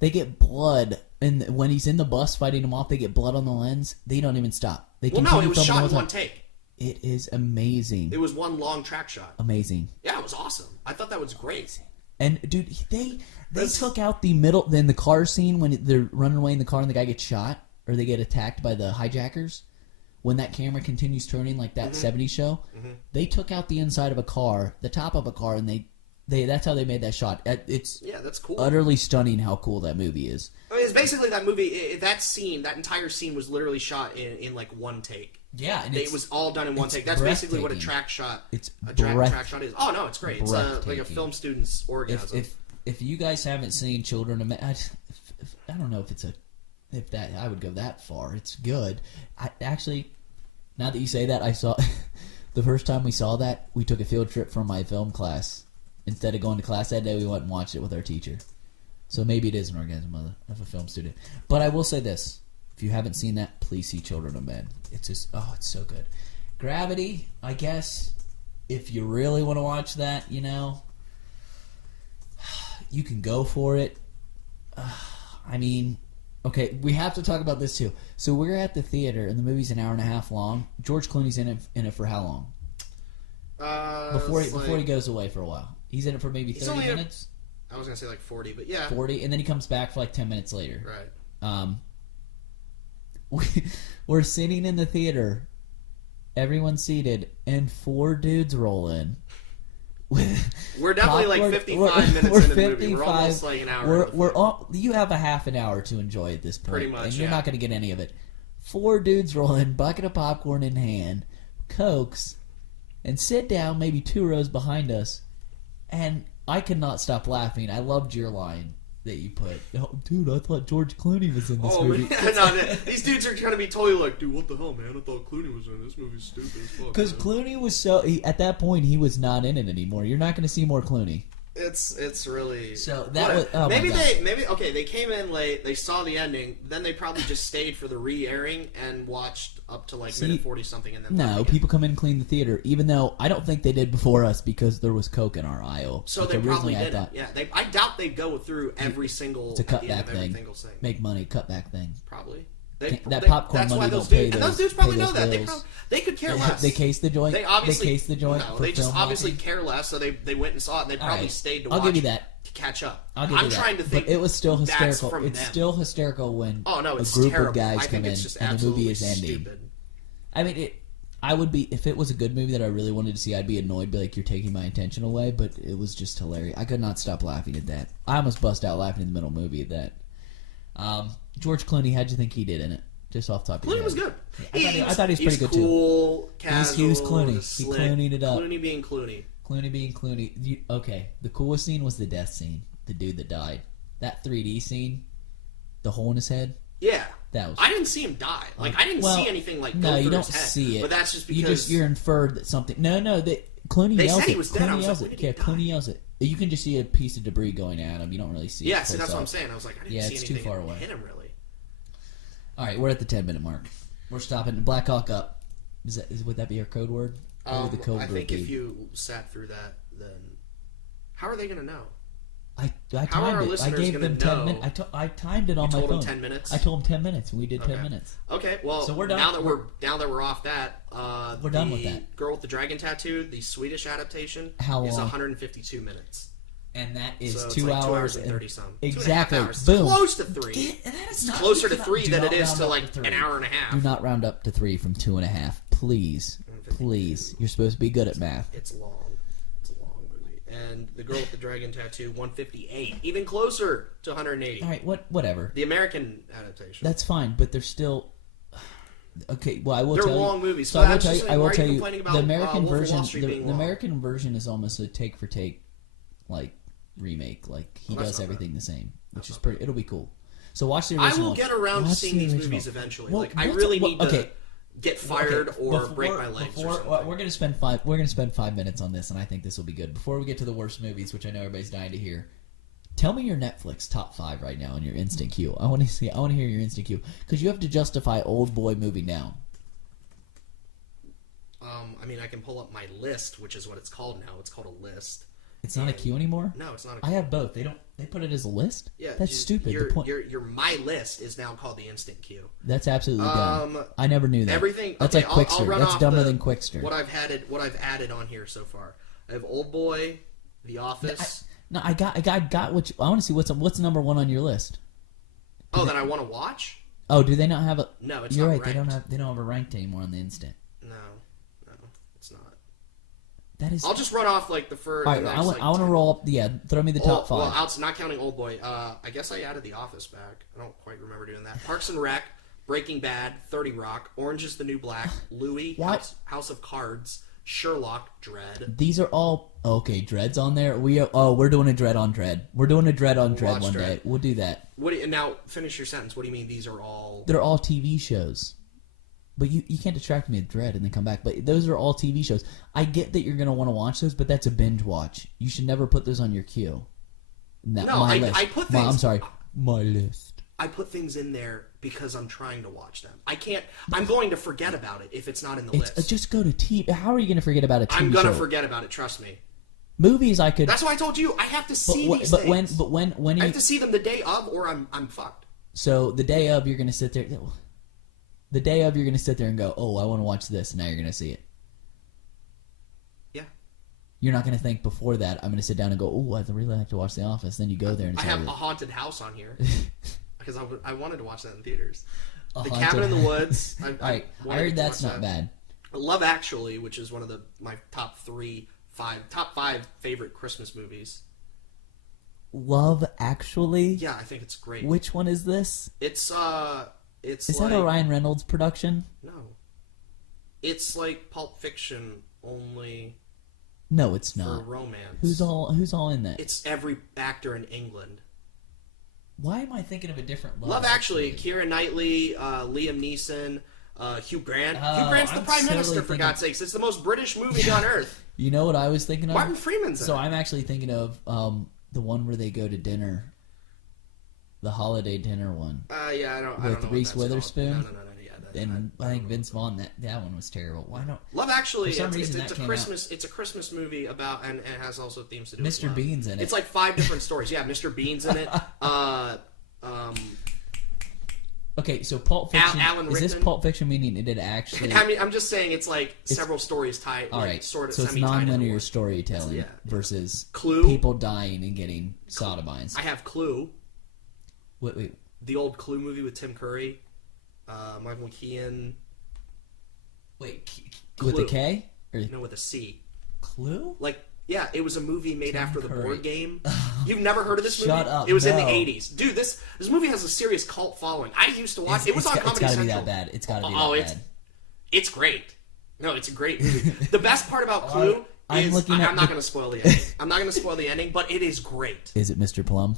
They get blood, and when he's in the bus fighting him off, they get blood on the lens. They don't even stop. They Well, continue no, it was filming the shot whole in time. one take. It is amazing. It was one long track shot. Amazing. Yeah, it was awesome. I thought that was great. And dude, they That's- took out the middle, then the car scene when they're running away in the car and the guy gets shot or they get attacked by the hijackers. When that camera continues turning like that Mm-hmm. 70s show, they took out the inside of a car, the top of a car, and they that's how they made that shot. It's Yeah, that's cool. utterly stunning how cool that movie is. I mean, it's basically that movie. That scene, that entire scene, was literally shot in like one take. Yeah, and It was all done in one it's take. That's basically what a breathtaking. track shot. It's a track shot is. Oh no, it's great. It's like a breathtaking. film student's orgasm. If you guys haven't seen Children of Men, I don't know if I would go that far. It's good. I actually, now that you say that, I saw the first time we saw that, we took a field trip from my film class. Instead of going to class that day, we went and watched it with our teacher. So maybe it is an orgasm of a film student. But I will say this: if you haven't seen that, please see Children of Men. It's just it's so good. Gravity, I guess, if you really want to watch that, you can go for it. I mean, okay, we have to talk about this too. So we're at the theater, and the movie's an hour and a half long. George Clooney's in it for how long? Before he goes away for a while. He's in it for maybe 30 minutes? I was gonna say like 40, but yeah, 40, and then he comes back for like 10 minutes later. right. We're sitting in the theater, everyone's seated, and 4 dudes roll in. We're definitely like 55 minutes into the movie. We're almost like an hour. You have a half an hour to enjoy at this point. Pretty much, and you're yeah. not going to get any of it. 4 dudes roll in, bucket of popcorn in hand, Cokes, and sit down maybe 2 rows behind us. And I could not stop laughing. I loved your line that you put. Oh, dude, I thought George Clooney was in this movie. No, these dudes are trying to be totally like, dude, what the hell, man? I thought Clooney was in this movie. Stupid as fuck. Because man. Clooney was at that point, he was not in it anymore. You're not going to see more Clooney. It's really So that was oh maybe my God. they came in late, they saw the ending, then they probably just stayed for the re-airing and watched up to like minute 40 something and then left No, again. people come in and clean the theater, even though I don't think they did before us because there was Coke in our aisle. So which they probably originally I didn't. thought, Yeah, I doubt they go through every single it's a at the end cutback of every thing. single thing. Make money, cutback thing. Probably. That popcorn that's money why don't those pay dudes, and those- those dudes probably pay know those that. bills. They could care less. They case the joint. They obviously case the joint. No, for they just film obviously making. care less, so they went and saw it, and they probably Alright, stayed to I'll watch give you that. to catch up. I'll give I'm you that. trying to think. But it was still that's hysterical. from It's them. still hysterical when Oh no, a it's group terrible. of guys I come think in it's just and the movie absolutely is ending. stupid. I mean, I would be if it was a good movie that I really wanted to see. I'd be annoyed, be like, "You're taking my attention away." But it was just hilarious. I could not stop laughing at that. I almost bust out laughing in the middle of the movie at that. George Clooney, how'd you think he did in it? Just off the top of your Clooney head. was good. I thought he was pretty good cool, too. Casual, He was Clooney. just He slick. Clooneyed it up. Clooney being Clooney. Clooney being Clooney. Okay, the coolest scene was the death scene. The dude that died. That 3D scene, the hole in his head. Yeah. That was. I didn't see him die. Like I didn't see anything like go no, through you don't his head. see it. But that's just because you're inferred that something. No, that Clooney They yells said he it. was dead. I Clooney was yells like, when it. did he Yeah, die? Clooney yells it. You can just see a piece of debris going at him. You don't really see. Yeah, it see, that's close what I'm up. saying. I was like, I didn't Yeah, see it's too anything far away. hit him really. All right, we're at the 10-minute mark. We're stopping. Black Hawk up. Would that be our code word? What would the code I word think be? if you sat through that, then how are they going to know? I How are our timed it. I listeners gave gonna them 10 know? minutes. I timed it on You my told phone. them 10 minutes? I told them 10 minutes, and we did 10 Okay. minutes. Okay, well, So we're done. now that we're off that, We're done with that. Girl with the Dragon Tattoo, the Swedish adaptation, How is long? 152 minutes. And that is So it's 2 like 2 hours and 30 some. Exactly. 2.5 hours. Boom. It's close to 3. That is It's not, closer to do 3 than not it is round to up like three. an hour and a Do half. not round up to 3 from 2.5. Please. Please. You're supposed to be good at math. It's long. It's a long movie. And the Girl with the Dragon Tattoo, 158. Even closer to 180. All right, whatever. The American adaptation. That's fine, but there's still... Okay, well, I will They're tell long you. movies. So So I will that's tell just you. like, I why will are you tell you. complaining about, The American Wolf of version. Wall Street being The long? American version is almost a take for take, like remake. Like he Well, that's does not everything the same, which That's is not pretty. It'll be cool. So watch the I original. will get around to Watch seeing the these original. movies eventually. Well, Like I what's- really what- need to okay. get fired Okay, or before- break my legs or something. We're gonna spend 5. We're gonna spend 5 minutes on this, and I think this will be good. Before we get to the worst movies, which I know everybody's dying to hear, tell me your Netflix top 5 right now and your instant queue. I want to see. I want to hear your instant queue because you have to justify Old Boy movie now. I mean, I can pull up my list, which is what it's called now. It's called a list. It's not a queue anymore. No, it's not. I have both. They don't. They put it as a list. Yeah, That's stupid. Your, The point. your my list is now called the instant queue. That's absolutely dumb. Um, I never knew that. Everything. That's okay, like Quickster. I'll run That's off dumber the- than Quickster. What I've added on here so far. I have Old Boy, The Office. I got what I want to see. What's number 1 on your list? That I want to watch. Oh, do they not have a? No, it's You're not right. ranked. They don't have a ranked anymore on the instant. No, it's not. That is. I'll just run off like the first. All right, I want to roll up. Yeah, throw me the top 5. Well, not counting Old Boy. I guess I added The Office back. I don't quite remember doing that. Parks and Rec, Breaking Bad, 30 Rock, Orange is the New Black, Louis, What? House of Cards, Sherlock, Dread. These are all okay. Dread's on there. We're doing a Dread on Dread. We're doing a Dread on Dread Watch one Dread. day. We'll do that. Now finish your sentence. What do you mean these are all? They're all TV shows. But you can't distract me with Dread and then come back. But those are all TV shows. I get that you're going to want to watch those, but that's a binge watch. You should never put those on your queue. No, my I list. put I'm things- sorry. My list. I put things in there because I'm trying to watch them. I can't. I'm going to forget about it if it's not in the list. Just go to TV. How are you going to forget about a TV I'm gonna show? forget about it. Trust me. Movies I could. That's why I told you I have to see these but things. when I you have to see them the day of, or I'm fucked. so the day of you're going to sit there. The day of you're going to sit there and go, oh, I want to watch this, and now you're going to see it. Yeah. You're not going to think before that, I'm going to sit down and go, oh, I'd really like to watch The Office. Then you go there and I it's have already- a haunted house on here because I wanted to watch that in theaters. A The haunted- Cabin in the Woods. All right, I heard that's not bad. Love Actually, which is one of my top 5 favorite Christmas movies. Love Actually? Yeah, I think it's great. Which one is this? It's Is like, that a Ryan Reynolds production? No. It's like Pulp Fiction, only No, it's for not. romance. Who's all in that? It's every actor in England. Why am I thinking of a different Love Actually, Keira Knightley, Liam Neeson, Hugh Grant. Hugh Oh, Grant's the I'm Prime totally Minister, for thinking- God's sakes. It's the most British movie on earth. You know what I was thinking of? Martin Freeman's in So it. I'm actually thinking of the one where they go to dinner. The holiday dinner one. Yeah, I don't know. With what Reese that's called. Witherspoon? No. Yeah, And I think Vince Vaughn, that one was terrible. Why don't Love Actually, For some it's reason a that came Christmas. It's a Christmas movie about, and it has also themes to do with Mr. love. Bean's in it? It's like 5 different stories. Yeah, Mr. Bean's in it. Okay, so Pulp Fiction. Alan is this Rickman? Pulp Fiction meaning it did actually? I mean, I'm just saying it's like several stories tied. All like, right, sort of so it's semi-tied into non-linear one. storytelling Yeah. versus Clue? people dying and getting sodomized. I have Clue, Wait, the old Clue movie with Tim Curry, Michael McKean. with Clue. a K or No, with a C. Clue? Like, yeah, it was a movie made Tim after the Curry. board game. You've never heard of this movie? Shut up, It was in the no. 80s. Dude, this movie has a serious cult following. I used to watch it. Was on It's Comedy gotta be Central. that bad. It's gotta be Oh, that bad. it's great. No, it's a great movie. The best part about Clue I'm is looking I'm at not the- going to spoil the ending. I'm not going to spoil the ending, but it is great. Is it Mr. Plum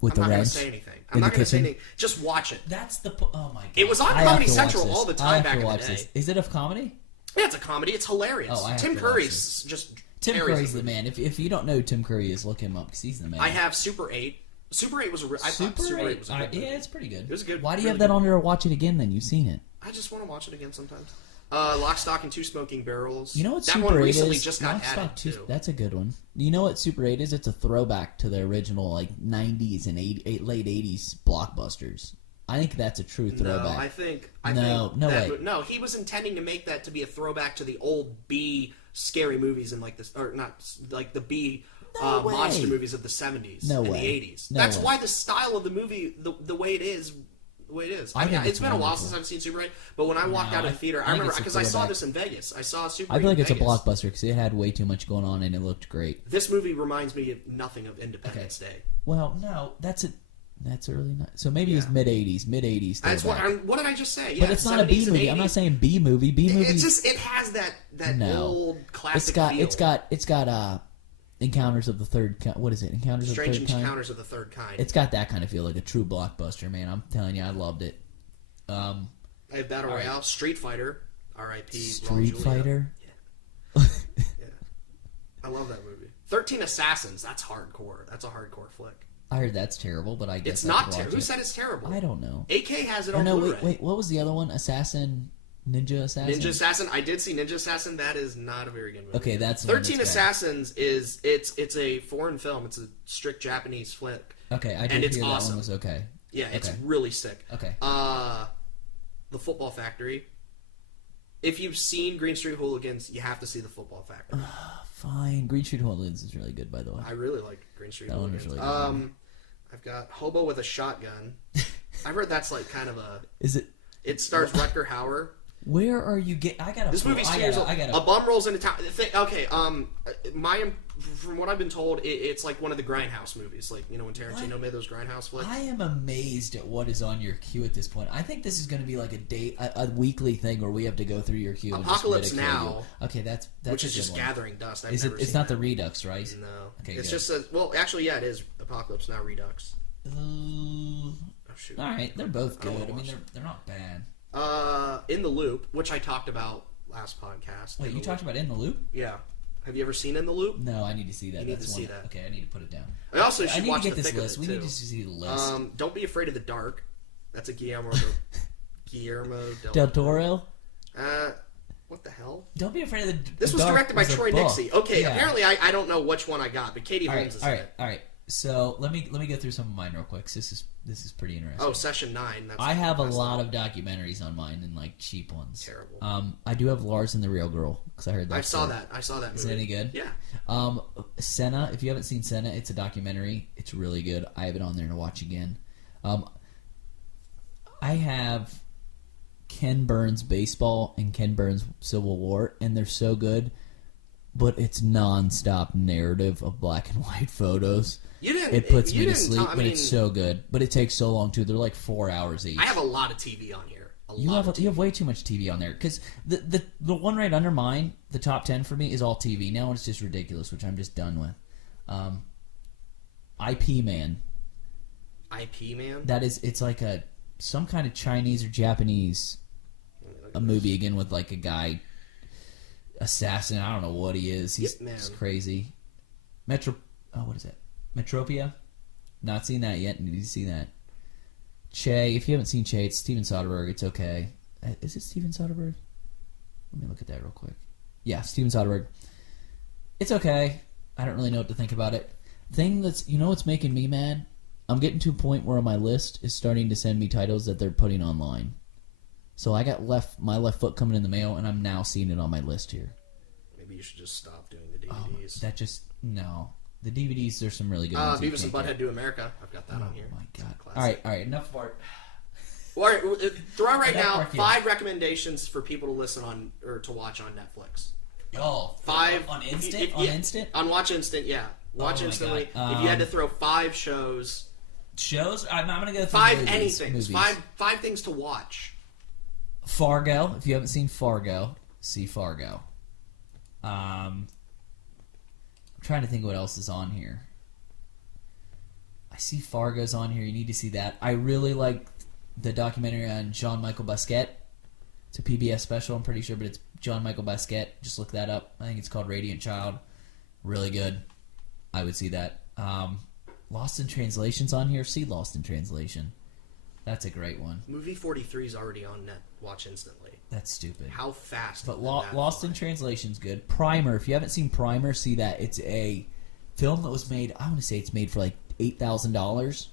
with I'm the not going wrench? to say anything. in I'm not the going to say kitchen? anything. Just watch it. That's the oh my god! It was on I have Comedy to watch Central this. all the I time have back to in the watch day. this. Is it a comedy? Yeah, it's a comedy. It's hilarious. Oh, I have Tim to watch Curry's just Tim carries Curry's the the movie. man. If you don't know who Tim Curry is, look him up because he's the man. I have Super 8. Super 8 was a. I thought Super 8 was a good movie. Yeah, it's pretty good. It was a good. Why do you really have that good on there to watch it again? Then you've seen it. I just want to watch it again sometimes. Lock, Stock, and Two Smoking Barrels. You know what that Super one 8 recently is? just got Lock, added Stock, Two- too. That's a good one. You know what Super 8 is? It's a throwback to the original like 90s and late 80s blockbusters. I think that's a true throwback. No, I think No that, way. No, he was intending to make that to be a throwback to the old B scary movies in like this, or not like the B No way. monster movies of the 70s No and way. the 80s. No That's way. why the style of the movie, the way it is. The way it is. I I mean, think it's it's been a while wonderful. since I've seen Super 8, but when I walked out of the theater, I I think remember it's a because I saw throwback. this in Vegas. I saw Super 8 I feel like in it's a Vegas. blockbuster because it had way too much going on and it looked great. This movie reminds me of nothing of Independence Day. Well, no, that's it. That's early. So maybe it was Yeah. mid 80s. Mid 80s. That's what did I just say? But Yeah, it's not a B 70s and movie. I'm not 80s. saying B movie. B movie. It's just it has that No. old classic It's feel. got Encounters of the Third Kind. What is it? Encounters Strange of the Third Kind. Encounters of the Third Kind. It's got that kind of feel, like a true blockbuster, man. I'm telling you, I loved it. I have Battle all right. Royale, Street Fighter, R.I.P. Street Fighter. Yeah. I love that movie. 13 Assassins. That's hardcore. That's a hardcore flick. I heard that's terrible, but I guess It's I not could watch terrible. Who it. said it's terrible? I don't know. AK has it Or on no, Blu-ray. wait. What was the other one? Ninja Assassin. Ninja Assassin. I did see Ninja Assassin. That is not a very good movie. Okay, that's the one 13 that's bad. Assassins is it's a foreign film. It's a strict Japanese flick. Okay, I and did it's hear that awesome. one was okay. Yeah, it's Okay. really sick. Okay. The Football Factory. If you've seen Green Street Hooligans, you have to see The Football Factory. Fine. Green Street Hooligans is really good, by the way. I really like Green Street That one was Hooligans. really good. I've got Hobo with a Shotgun. I've heard that's like kind of a. Is it? It stars Rutger Hauer. Where are you get? I gotta. This movie's 2 years old. I A gotta. bum rolls into town. From what I've been told, it's like one of the Grindhouse movies. Like, you know, when Tarantino What? made those Grindhouse flicks. I am amazed at what is on your queue at this point. I think this is going to be like a weekly thing where we have to go through your queue. And Apocalypse just ridicule Now, you. Okay, that's which a is good just one. gathering dust. I've Is never it? It's seen not that. the Redux, right? No. Okay, it's good. just actually, yeah, it is Apocalypse Now Redux. Uh, Oh, shoot. all right, they're both I don't good. wanna I mean, watch they're not bad. In the Loop, which I talked about last podcast. Wait, In you the talked about In the Loop? Loop. Yeah. Have you ever seen In the Loop? No, I need to see that. You need That's to one. see that. Okay, I need to put it down. I also I should need watch to get the this thick list. of We it, need too. to see the list. Don't Be Afraid of the Dark. That's a Guillermo Del Toro. What the hell? Don't be afraid of the. This the was Dark directed by was a Troy book. Nixie. Okay, Yeah. apparently I don't know which one I got, but Katie All Holmes right, is all in right, it. all right. So let me go through some of mine real quick. 'Cause this is pretty interesting. Oh, Session 9. That's I have a that's lot the- of documentaries on mine and like cheap ones. Terrible. I do have Lars and the Real Girl because I heard that. I saw that. I saw that movie. Is it any good? Yeah. Senna. If you haven't seen Senna, it's a documentary. It's really good. I have it on there to watch again. I have Ken Burns Baseball and Ken Burns Civil War, and they're so good. But it's non-stop narrative of black and white photos. You didn't. It puts you me to didn't sleep, tell- I but mean, it's so good. But it takes so long too. They're like 4 hours each. I have a lot of TV on here. You have way too much TV on there because the one right under mine, the top 10 for me is all TV. Now it's just ridiculous, which I'm just done with. IP Man. IP Man. It's like some kind of Chinese or Japanese a movie again with like a guy assassin. I don't know what he is. He's crazy. What is it? Metropia. Not seen that yet. Need to see that. Che. If you haven't seen Che, it's Steven Soderbergh. It's okay. Is it Steven Soderbergh? Let me look at that real quick. Yeah, Steven Soderbergh. It's okay. I don't really know what to think about it. What's making me mad? I'm getting to a point where my list is starting to send me titles that they're putting online. So I got my left foot coming in the mail, and I'm now seeing it on my list here. Maybe you should just stop doing the DVDs. No. The DVDs, there's some really good ones. you Beavis and can't Butthead get. Do America. I've got that on here. Oh my It's a god! classic. All right. Enough of art. All right, throw out right Enough now of our kids. 5 recommendations for people to listen on or to watch on Netflix. Oh, 5 on Instant. if- On yeah, Instant on Watch Instant. Yeah, Watch my Instantly. God. If you had to throw 5 shows, shows. I'm gonna go through 5 movies. anything, Movies. 5 things to watch. Fargo. If you haven't seen Fargo, see Fargo. I'm trying to think what else is on here. I see Fargo's on here. You need to see that. I really like the documentary on Jean-Michel Basquiat. It's a PBS special, I'm pretty sure, but it's Jean-Michel Basquiat. Just look that up. I think it's called Radiant Child. Really good. I would see that. Lost in Translation's on here. See Lost in Translation. That's a great one. Movie 43 is already on Watch Instantly. That's stupid. How fast? But did that Lost fly? in Translation's good. Primer. If you haven't seen Primer, see that. It's a film that was made. I want to say it's made for like $8,000,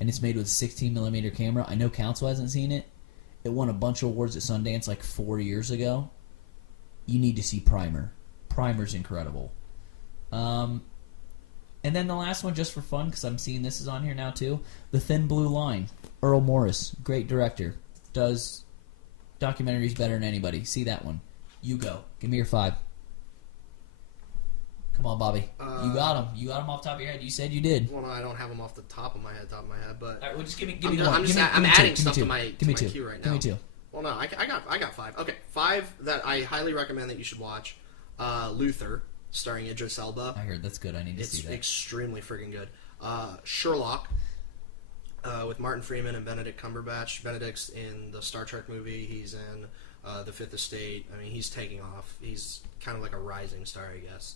and it's made with a 16mm camera. I know Council hasn't seen it. It won a bunch of awards at Sundance like 4 years ago. You need to see Primer. Primer's incredible. And then the last one, just for fun, because I'm seeing this is on here now too. The Thin Blue Line. Earl Morris, great director, does documentaries better than anybody. See that one. You go. Give me your 5. Come on, Bobby. You got them. You got them off the top of your head. You said you did. Well, no, I don't have them off the top of my head, but All right, well, just give me one. I'm adding stuff to my queue right now. Give me two. Well, no, I got 5. Okay, 5 that I highly recommend that you should watch. Luther, starring Idris Elba. I heard that's good. I need to see that. It's extremely freaking good. Sherlock, with Martin Freeman and Benedict Cumberbatch. Benedict's in the Star Trek movie. He's in The Fifth Estate. I mean, he's taking off. He's kind of like a rising star, I guess,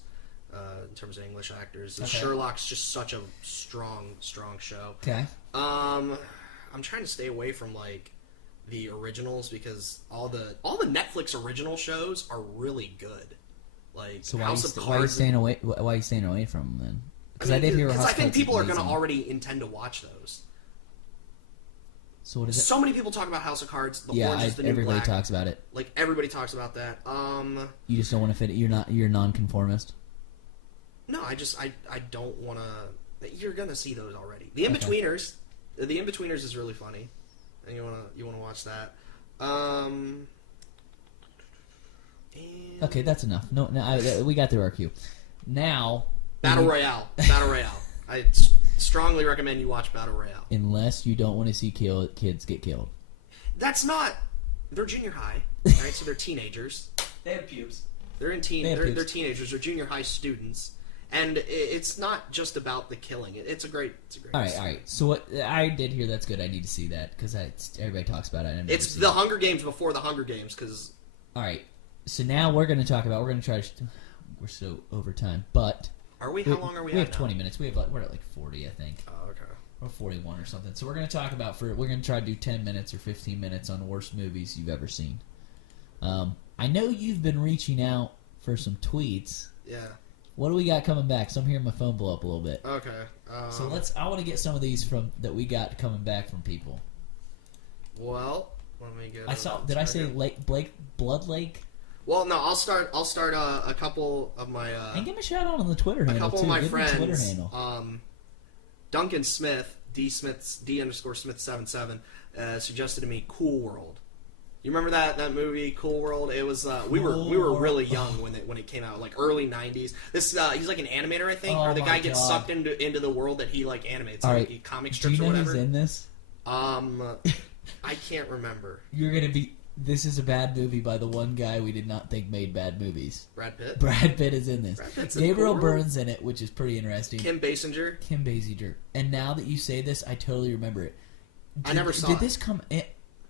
in terms of English actors. Okay. Sherlock's just such a strong show. Okay. I'm trying to stay away from like the originals because all the Netflix original shows are really good. Like so House of Cards. Why are you staying away from them then? Because I did hear House of Cards. I think people are going to already intend to watch those. So what is it? So many people talk about House of Cards. Everybody talks about it. Like everybody talks about that. You just don't want to fit it. You're nonconformist. No, I don't want to. You're gonna see those already. The In-Betweeners. Okay. The In-Betweeners is really funny, and you wanna watch that. Okay, that's enough. No, we got through our queue. Now, Battle Royale. I strongly recommend you watch Battle Royale. Unless you don't want to see kids get killed. That's not. They're junior high, right? So they're teenagers. They have pubes. They're teenagers. They're junior high students, and it's not just about the killing. It's a great. All right. So what I did hear that's good. I need to see that because everybody talks about it. It's the Hunger Games before the Hunger Games. Because all right. So now we're going to talk about. We're going to try. We're so over time, but are we? How long are we? We have 20 minutes. We're at like 40, I think. Oh, okay. Or 41 or something. So we're going to talk about we're going to try to do 10 minutes or 15 minutes on worst movies you've ever seen. I know you've been reaching out for some tweets. Yeah. What do we got coming back? So I'm hearing my phone blow up a little bit. Okay. So I want to get some of these that we got coming back from people. Well, let me get. Did I say Blood Lake? Well, no. I'll start a couple of my. And give me a shout out on the Twitter handle. A couple too. of my give friends. Twitter handle. Duncan Smith, D_Smith77, suggested to me Cool World. You remember that movie, Cool World? It was we were really young when it came out, like early '90s. This he's like an animator, I think, or the guy gets sucked into the world that he like animates, all like right. Comic strips or whatever. Do you know who's in this? I can't remember. You're gonna be. This is a bad movie by the one guy we did not think made bad movies. Brad Pitt? Brad Pitt is in this. Gabriel Byrne's in it, which is pretty interesting. Kim Basinger. And now that you say this, I totally remember it. I never saw it. Did this come...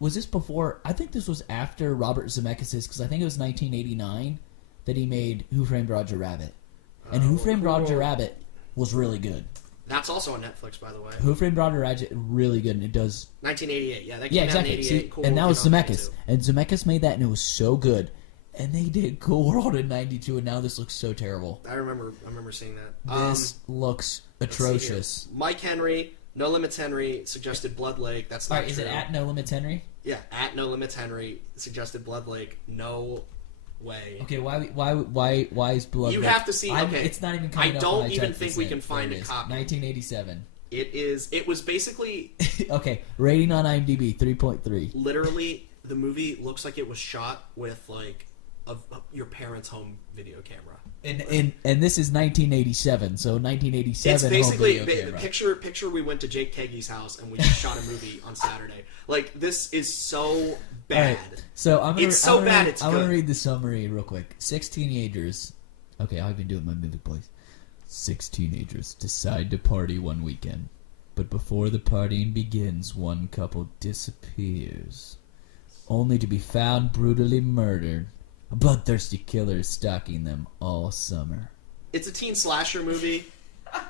Was this before... I think this was after Robert Zemeckis' because I think it was 1989 that he made Who Framed Roger Rabbit. And Who Framed Roger Rabbit was really good. That's also on Netflix, by the way. Who Framed Roger Rabbit, really good, and it does... 1988, yeah. That came out in 88. See, Cool and that was Zemeckis. 92. And Zemeckis made that, and it was so good. And they did Cool World in 92, and now this looks so terrible. I remember seeing that. This looks atrocious. Mike Henry, No Limits Henry, suggested Blood Lake. That's not true. Is it at No Limits Henry? Yeah, at No Limits Henry, suggested Blood Lake. No way. Okay, why is Blood Lake? You have to see, okay. It's not even coming up. I don't even think we can find a copy. 1987. It was basically... Okay, rating on IMDb, 3.3. Literally, the movie looks like it was shot with, like, your parents' home video camera. And this is 1987, so 1987 it's basically home video camera. Picture we went to Jake Keggy's house and we just shot a movie on Saturday. Like, this is so bad. Right, so I'm gonna good. read the summary real quick. 6 teenagers. Okay, I've been doing my movie voice. 6 teenagers decide to party one weekend, but before the partying begins, one couple disappears, only to be found brutally murdered. A bloodthirsty killer is stalking them all summer. It's a teen slasher movie,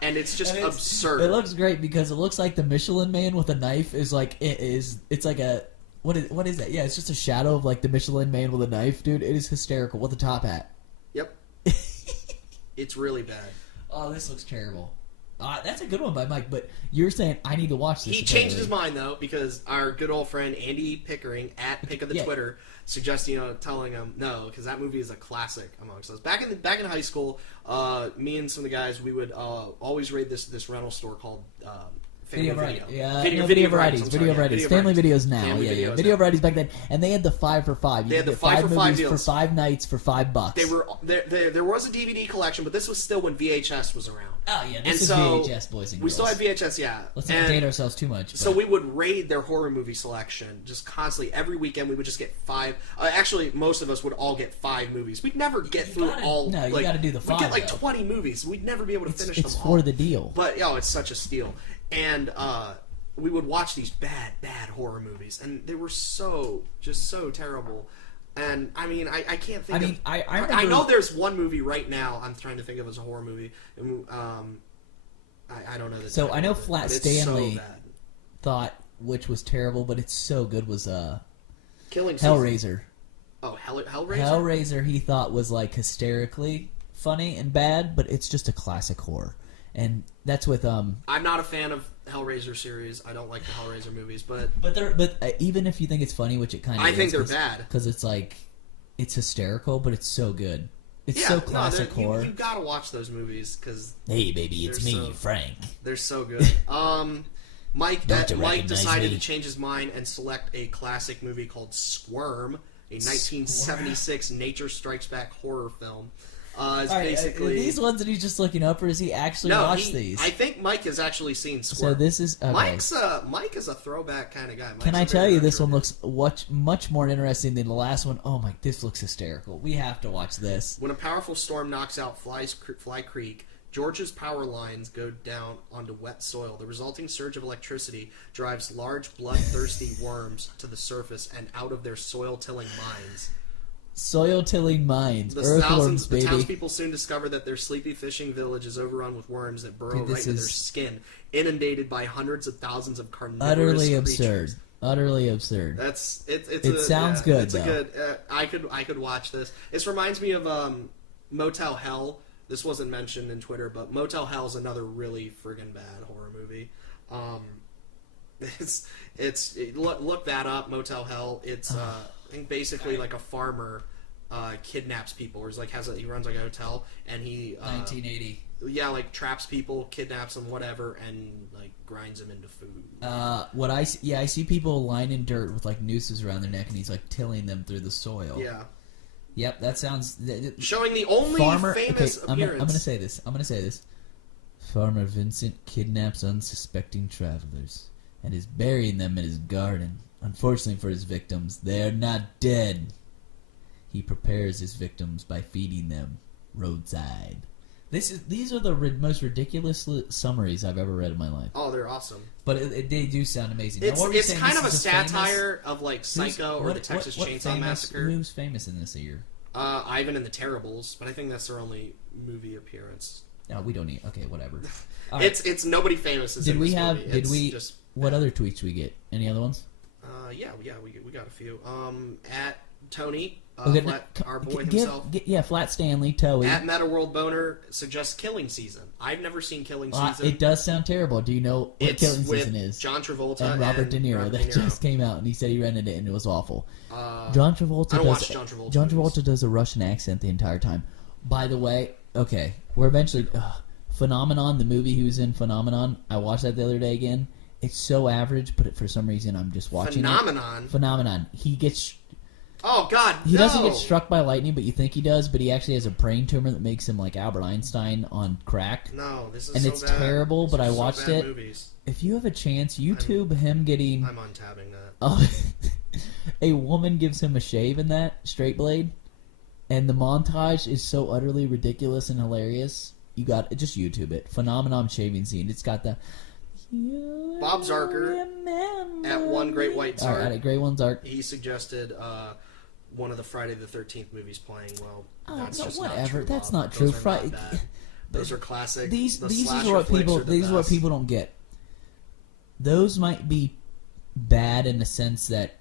and it's just absurd. It looks great because it looks like the Michelin Man with a knife is like it's like a what is that? Yeah, it's just a shadow of like the Michelin Man with a knife, dude. It is hysterical with a top hat. Yep. It's really bad. Oh, this looks terrible. That's a good one by Mike, but you're saying I need to watch this. He changed his mind, though, because our good old friend Andy Pickering, at Pick of the Twitter, suggesting, telling him no, because that movie is a classic amongst us. Back in high school, me and some of the guys, we would always raid this rental store called Family variety. Video. Yeah, Video, no, video varieties. I'm sorry, Video yeah, varieties. Video Family Varieties. videos now. Family Yeah, yeah. Videos Video now. varieties back then, and they had the 5 for 5. They had the get 5 for 5 movies deals. for 5 nights for $5. They were there was a DVD collection, but this was still when VHS was around. Oh yeah, this And is so VHS, boys and girls. we still had VHS, yeah. Let's not And date ourselves too much. so but- we would raid their horror movie selection just constantly. Every weekend we would just get 5. Actually, most of us would all get 5 movies. We'd never get through gotta- all. no, you like, gotta do the We'd 5, get like though. 20 movies. We'd never be able to finish it's them for all. the deal. But it's such a steal. And we would watch these bad horror movies, and they were so terrible. And I mean, I can't think. I mean, of, I I remember- know there's one movie right now I'm trying to think of as a horror movie. And, I don't know. The So title I know of it, Flat but it's Stanley so bad. thought, which was terrible, but it's so good, was Killing Season. Hellraiser. Oh, Hellraiser. Hellraiser he thought was like hysterically funny and bad, but it's just a classic horror. And that's with I'm not a fan of Hellraiser series. I don't like the Hellraiser movies, but even if you think it's funny, which it kind of I is, think they're bad. because it's like it's hysterical, but it's so good. It's so classic horror. You gotta watch those movies because Hey baby, it's They're me, so- Frank. they're so good. Mike Don't you Mike recognize decided me? to change his mind and select a classic movie called Squirm, a 1976 Nature Strikes Back horror film. It's All right, basically are these ones that he's just looking up, or has he actually watched these? I think Mike has actually seen Squirm. So this is okay. Mike is a throwback kind of guy. Can I Mike's a tell very you, this retro one guy. looks much more interesting than the last one. Oh my, this looks hysterical. We have to watch this. When a powerful storm knocks out Fly Creek, George's power lines go down onto wet soil. The resulting surge of electricity drives large, bloodthirsty worms to the surface and out of their soil-tilling mines. Soil tilling mines, earthworms, The baby. townspeople soon discover that their sleepy fishing village is overrun with worms that burrow Dude, this right into their is- skin, inundated by hundreds of thousands of carnivorous Utterly creatures. absurd. Utterly absurd. That's it's. It sounds good, It's though. a good. I could watch this. This reminds me of Motel Hell. This wasn't mentioned in Twitter, but Motel Hell is another really friggin' bad horror movie. Look that up. Motel Hell. It's I think basically like a farmer kidnaps people, or is like he runs like a hotel, and he 1980. like traps people, kidnaps them, whatever, and like grinds them into food. I see people lying in dirt with like nooses around their neck, and he's like tilling them through the soil. Yeah, Yep, that sounds. showing the only Farmer. famous Okay, appearance. I'm gonna say this. Farmer Vincent kidnaps unsuspecting travelers and is burying them in his garden. Unfortunately for his victims, they are not dead. He prepares his victims by feeding them roadside. These are the most ridiculous summaries I've ever read in my life. Oh, they're awesome. But they do sound amazing. Now, It's what were you it's saying, kind this of a is famous- satire of like Psycho or the Texas what Chainsaw famous, Massacre. Who's famous in this year? Ivan and the Terribles, but I think that's their only movie appearance. No, we don't need. Okay, whatever. All right. It's nobody famous. Is Did in we this have? movie. Did It's we? Just, What other tweets we get? Any other ones? yeah, we got a few. At Tony, Okay, our boy give- himself. Flat Stanley, Toei. At Meta World Boner suggests Killing Season. I've never seen Killing Season. It does sound terrible. Do you know what It's Killing with Season is? John Travolta and Robert De Niro. Robert That De Niro. just came out, and he said he rented it, and it was awful. John Travolta I don't does. watch John Travolta John movies. Travolta does a Russian accent the entire time. By the way, okay, we're eventually Phenomenon, the movie he was in, Phenomenon. I watched that the other day again. It's so average, but for some reason I'm just watching Phenomenon. it. Phenomenon. He gets. Oh God, He no. doesn't get struck by lightning, but you think he does. But he actually has a brain tumor that makes him like Albert Einstein on crack. No, this is And so it's bad. terrible, but These I are so watched bad it. Movies. If you have a chance, YouTube him getting. I'm untabbing that. Oh, a woman gives him a shave in that straight blade, and the montage is so utterly ridiculous and hilarious. You got just YouTube it. Phenomenon shaving scene. It's got the. Bob Zarker at One Great White All Zark. right, Great One Zark. He suggested one of the Friday the 13th movies playing. Well, Oh, that's no, just whatever. Not true, That's Bob. not true. Those are not Fri- bad. Those are classic. These The these slasher are what flicks people are the these are what best. people don't get. Those might be bad in the sense that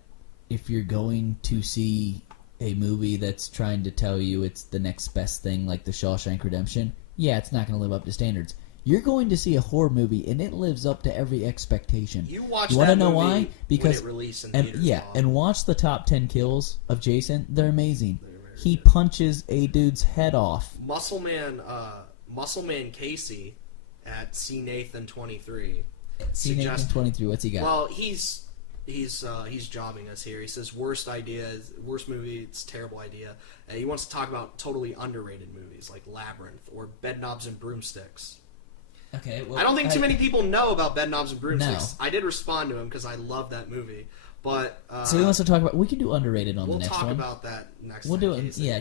if you're going to see a movie that's trying to tell you it's the next best thing, like The Shawshank Redemption, yeah, it's not going to live up to standards. You're going to see a horror movie, and it lives up to every expectation. You watch You that wanna know movie why? Because when it released in and theaters, yeah, Bob. and watch the top 10 kills of Jason. They're amazing. They're very He good. punches a dude's head off. Muscleman Casey at C Nathan 23. See Nathan suggest. 23. What's he got? Well, he's jobbing us here. He says worst movie. It's a terrible idea. He wants to talk about totally underrated movies like Labyrinth or Bedknobs and Broomsticks. Okay. Well, I don't think too many people know about Bedknobs and Broomsticks. No. I did respond to him because I love that movie. But so he wants to talk about. We can do underrated on we'll the next talk one. about that next. We'll time, do it. Casey. Yeah,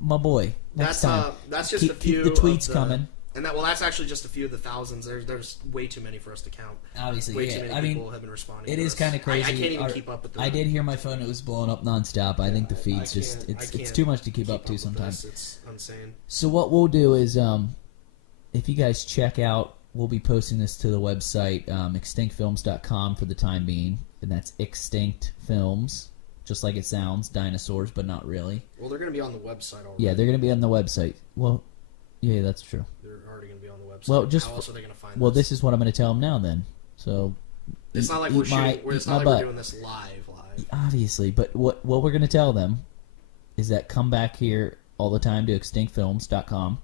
my boy. Next time. That's just keep, a few. Keep the tweets of coming. And that's actually just a few of the thousands. There's way too many for us to count. Obviously, Way yeah. too many I mean, people have been responding. it to is us. kind of crazy. I can't even keep up with the. I did hear my phone; it was blowing up nonstop. I think the feeds I just can't it's too much to keep up to with sometimes. this. It's insane. So what we'll do is, if you guys check out, we'll be posting this to the website extinctfilms.com for the time being, and that's Extinct Films, just like it sounds, dinosaurs, but not really. Well, they're going to be on the website already. Yeah, they're going to be on the website. Well, yeah, that's true. They're already going to be on the website. Well, just how else are they going to find? Well, this is what I'm going to tell them now. Then, so It's not like we're shooting. It's not like we're doing this live. Obviously, but what we're going to tell them is that come back here all the time to extinctfilms.com,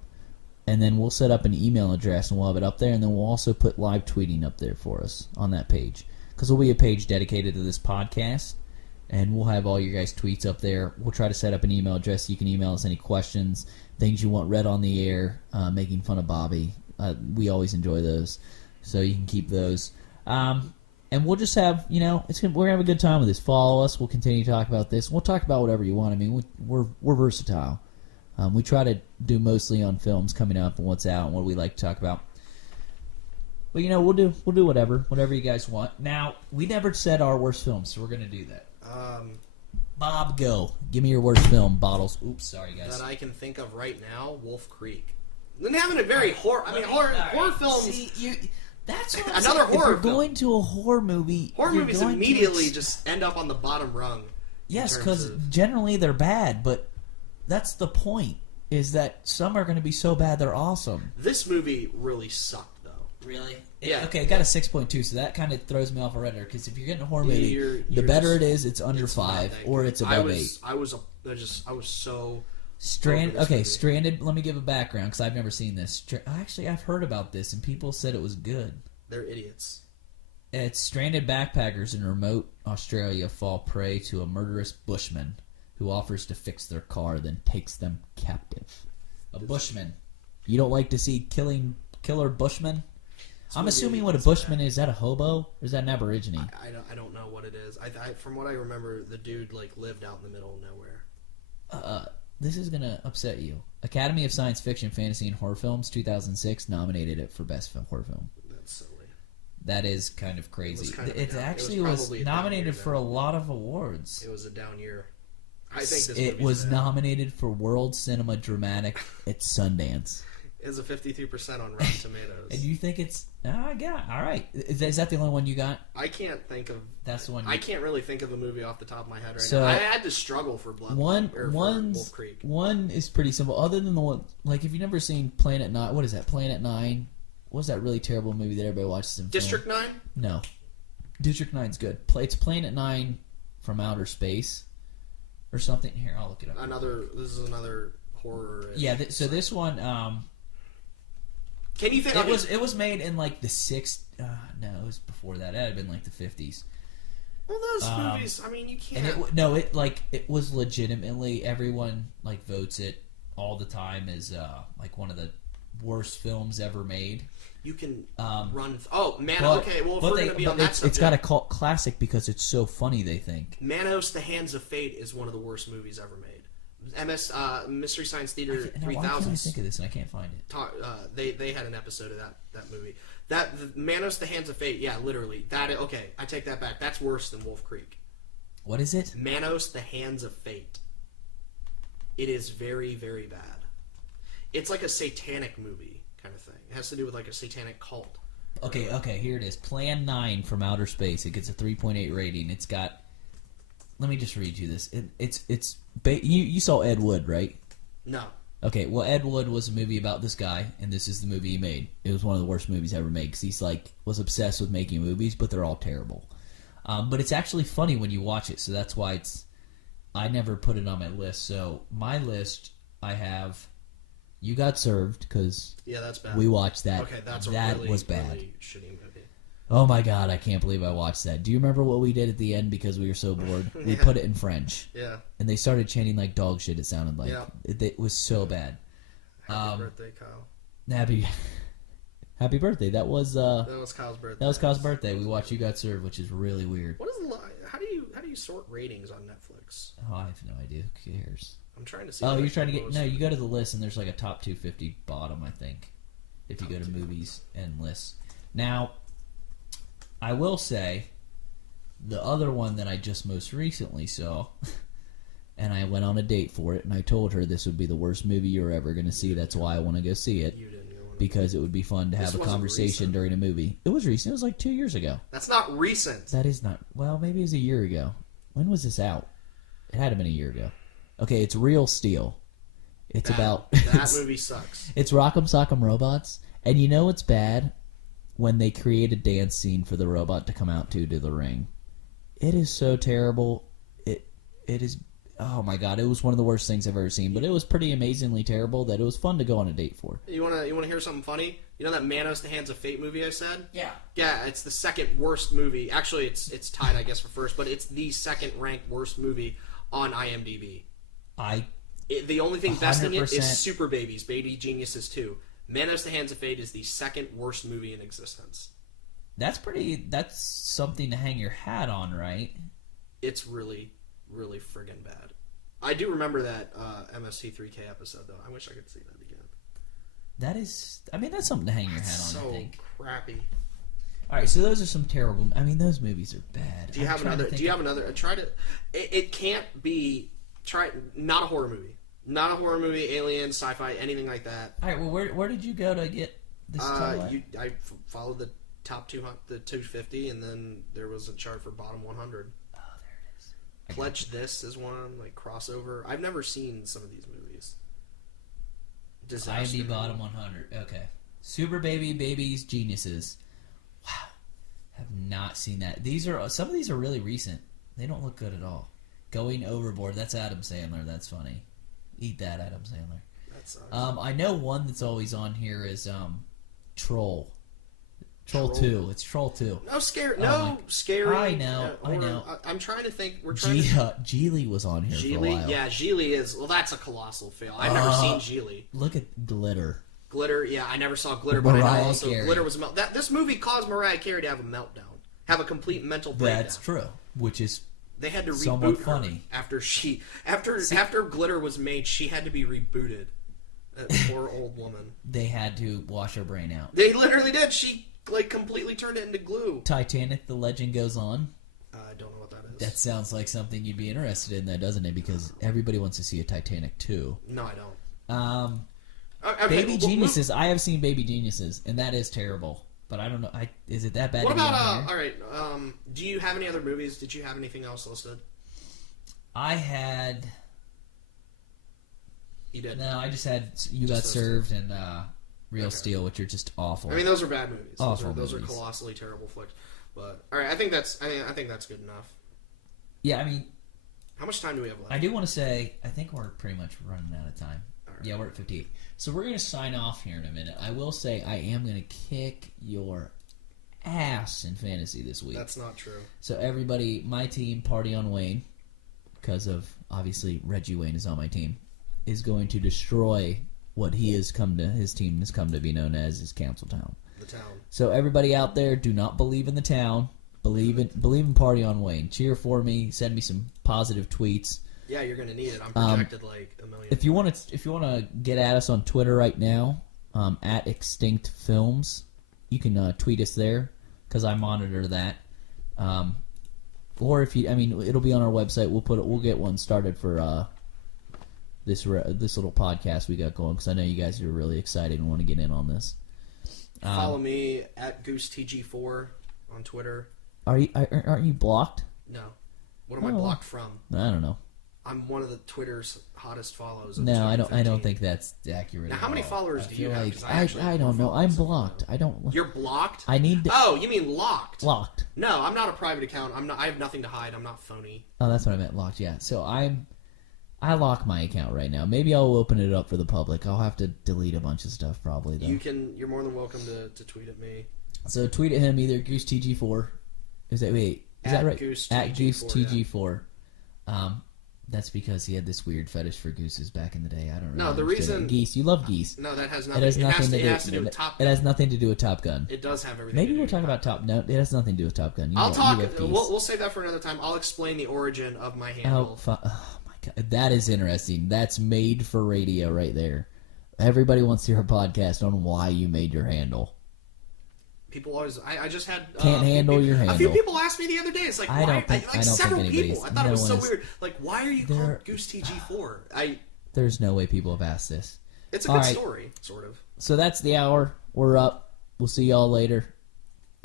and then we'll set up an email address and we'll have it up there, and then we'll also put live tweeting up there for us on that page, because there'll be a page dedicated to this podcast, and we'll have all your guys' tweets up there. We'll try to set up an email address so you can email us any questions, things you want read on the air, making fun of Bobby. We always enjoy those, so you can keep those. And we'll just have, we're gonna have a good time with this. Follow us. We'll continue to talk about this. We'll talk about whatever you want. I mean, we're versatile. We try to do mostly on films coming up and what's out and what we like to talk about. But we'll do whatever you guys want. Now, we never said our worst films, so we're gonna do that. Bob, go. Give me your worst film. Bottles. Oops, sorry guys. That I can think of right now, Wolf Creek. Then having a very horror. I mean, horror films. See, that's what I'm Another saying. horror If you're going to a horror movie, Horror you're movies going immediately to just end up on the bottom rung. Yes, terms because of- generally they're bad, but that's the point. Is that some are going to be so bad they're awesome. This movie really sucked, though. Really? Yeah. Okay, it got a 6.2, so that kind of throws me off already. Because if you're getting a horror movie, You're the better just- it is, it's under it's 5 not that or good. it's above 8. I was so Stranded. this Okay, movie. Stranded. Let me give a background because I've never seen this. Actually, I've heard about this and people said it was good. they're idiots. It's stranded backpackers in remote Australia fall prey to a murderous bushman who offers to fix their car, then takes them captive. A bushman. You don't like to see killer bushmen? I'm assuming what a bushman is. Is that a hobo or is that an aborigine? I don't know what it is. From what I remember, the dude lived out in the middle of nowhere. This is gonna upset you. Academy of Science Fiction, Fantasy, and Horror Films 2006 nominated it for Best Horror Film. That's silly. That is kind of crazy. It It was was probably a down nominated year, for a lot of awards. It was a down year. I think this It movie's was bad. nominated for World Cinema Dramatic at Sundance. It's a 53% on Rotten Tomatoes. And you think it's... yeah, all right. Is that the only one you got? I can't think of. That's the one. I can't really think of a movie off the top of my head right So, now. I had to struggle for for Wolf Creek. One is pretty simple. Other than the one... Like, if you've never seen Planet 9... What is that? Planet 9? What's that really terrible movie that everybody watches in film? District 9? No. District 9's good. It's Planet 9 from outer space. Or something. Here, I'll look it up. This is another horror. Yeah, so this one... Can you think It was made in like the 60s. No, it was before that. It had been like the 50s. Well, those movies. I mean, you can't. And it was legitimately, everyone like votes it all the time as like one of the worst films ever made. You can run. Man. But- Okay. Well, if but we're they- gonna be but on that it's subject, got a cult classic because it's so funny. They think. Manos: The Hands of Fate is one of the worst movies ever made. Mystery Science Theater Why can't I 3000. think of this and I can't find it? They had an episode of that movie. Manos: The Hands of Fate. Yeah, literally. Okay, I take that back. That's worse than Wolf Creek. What is it? Manos: The Hands of Fate. It is very, very bad. It's like a satanic movie kind of thing. It has to do with like a satanic cult. Okay, here it is. Plan 9 from Outer Space. It gets a 3.8 rating. It's got... Let me just read you this. You saw Ed Wood, right? No. Okay, well, Ed Wood was a movie about this guy, and this is the movie he made. It was one of the worst movies ever made, because he's was obsessed with making movies, but they're all terrible. But it's actually funny when you watch it, so that's why I never put it on my list. So my list, I have You Got Served, because Yeah, that's bad. we watched that. Okay, that really, was bad. really shitty movie. Oh my god, I can't believe I watched that. Do you remember what we did at the end because we were so bored? We Yeah. put it in French. Yeah. And they started chanting like dog shit, it sounded like. Yeah. It was so bad. Happy birthday, Kyle. Happy birthday. That was That was Kyle's birthday. Kyle's birthday. We watched You Got Served, which is really weird. What is how do you sort ratings on Netflix? Oh, I have no idea. Who cares? I'm trying to see. Oh, what you're I trying to can get... post. No, you go to the list, and there's like a top 250 bottom, I think, if you go to movies and lists. Now, I will say, the other one that I just most recently saw, and I went on a date for it, and I told her this would be the worst movie you're ever going to see. That's why I want to go see it, You didn't go on. because it would be fun to have This a wasn't conversation recent. during a movie. It was recent. It was like 2 years ago. That's not recent. That is not... Well, maybe it was a year ago. When was this out? It had to have been a year ago. Okay, it's Real Steel. It's about... That movie sucks. It's Rock'em Sock'em Robots, and you know what's bad? When they create a dance scene for the robot to come out to the ring. It is so terrible. It is... Oh my god, it was one of the worst things I've ever seen, but it was pretty amazingly terrible that it was fun to go on a date for. You wanna hear something funny? You know that Manos: The Hands of Fate movie I said? Yeah. Yeah, it's the second worst movie. Actually, it's tied, I guess, for first, but it's the second ranked worst movie on IMDb. The only thing besting it 100%. is Super Babies, Baby Geniuses 2. Manos: The Hands of Fate is the second worst movie in existence. That's something to hang your hat on, right? It's really, really friggin' bad. I do remember that MST3K episode, though. I wish I could see that again. That is... I mean, that's something to hang your hat on, So I think. crappy. All right, so those are some terrible... I mean, those movies are bad. Do you have another? Do you have another? Try to. It can't be. Not a horror movie. Not a horror movie. Alien, sci-fi, anything like that. All right, well, where did you go to get this title? I followed the top 200, the 250, and then there was a chart for bottom 100. Oh, there it is. Pledge This is one, like crossover. I've never seen some of these movies. Disaster. IMDb bottom 100. Okay. Super Babies, Geniuses. Wow. Have not seen that. Some of these are really recent. They don't look good at all. Going Overboard. That's Adam Sandler. That's funny. Eat that, Adam Sandler. That sucks. I know one that's always on here is Troll. Troll Troll? 2. It's Troll 2. No scary. Oh No my- scary. I know, I horror. know. I'm trying to think. We're trying to. Geely was on here for a Geely, while. yeah, Geely is. Well, that's a colossal fail. I've never seen Geely. Look at Glitter. Glitter, yeah, I never saw Glitter, but I Mariah know also Carey. Glitter was this movie caused Mariah Carey to have a meltdown, have a complete mental breakdown. That's true. Which is They had to somewhat reboot her funny. after Glitter was made. She had to be rebooted. That poor old woman. they had to wash her brain out. They literally did. She completely turned it into glue. Titanic: The Legend Goes On. I don't know what that is. That sounds like something you'd be interested in, though, doesn't it? Because everybody wants to see a Titanic 2. No, I don't. Okay, Baby Geniuses. I have seen Baby Geniuses, and that is terrible. But I don't know. Is it that bad? What to be about on here? all right? Do you have any other movies? Did you have anything else listed? I had. You did. No, I just had You Got Just those Served and Real Okay. Steel, which are just awful. I mean, those are bad movies. Awful Those are movies. colossally terrible flicks. But all right, I think that's good enough. Yeah, I mean, How much time do we have left? I do want to say, I think we're pretty much running out of time. All right. Yeah, we're at 58. So we're going to sign off here in a minute. I will say I am going to kick your ass in fantasy this week. That's not true. So everybody, my team, Party on Wayne, because of, obviously, Reggie Wayne is on my team, is going to destroy what his team has come to be known as his Council Town. The town. So everybody out there, do not believe in the town. Believe in Party on Wayne. Cheer for me. Send me some positive tweets. Yeah, you're gonna need it. I'm projected like a million. If you want to get at us on Twitter right now, at Extinct Films, you can tweet us there because I monitor that. Or it'll be on our website. We'll get one started for this little podcast we got going because I know you guys are really excited and want to get in on this. Follow me at GooseTG4 on Twitter. Aren't you blocked? No. What am I Oh. blocked from? I don't know. I'm one of the Twitter's hottest follows. Of No, I 2015. don't think that's accurate. Now, at how many all. followers I do you feel have? like- 'Cause I actually have I don't more know. I'm followers than blocked. you. I don't. You're blocked? I need to. Oh, you mean locked? Locked. No, I'm not a private account. I'm not. I have nothing to hide. I'm not phony. Oh, that's what I meant. Locked. Yeah. So I lock my account right now. Maybe I'll open it up for the public. I'll have to delete a bunch of stuff probably though. You're more than welcome to tweet at me. So tweet at him either GooseTG4. Is that right? At GooseTG4. That's because he had this weird fetish for gooses back in the day. I don't know. No, the reason geese. You love geese. No, that has nothing. It has to do with Top It Gun. has nothing to do with Top Gun. It does have everything. Maybe to do we'll with talk about Top. No, it has nothing to do with Top Gun. I'll talk. You love geese. We'll save that for another time. I'll explain the origin of my handle. Oh my god, that is interesting. That's made for radio right there. Everybody wants to hear a podcast on why you made your handle. People always. I just had. Can't handle your handle. A few people asked me the other day. It's like I why? don't think several people. I thought it was so is- weird. Like, why are you called Goose TG4? There's no way people have asked this. It's a All good right. story, sort of. So that's the hour. We're up. We'll see y'all later.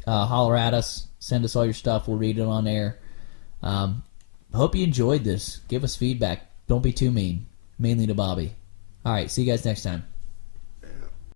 Holler at us. Send us all your stuff. We'll read it on air. Hope you enjoyed this. Give us feedback. Don't be too mean. Mainly to Bobby. All right. See you guys next time.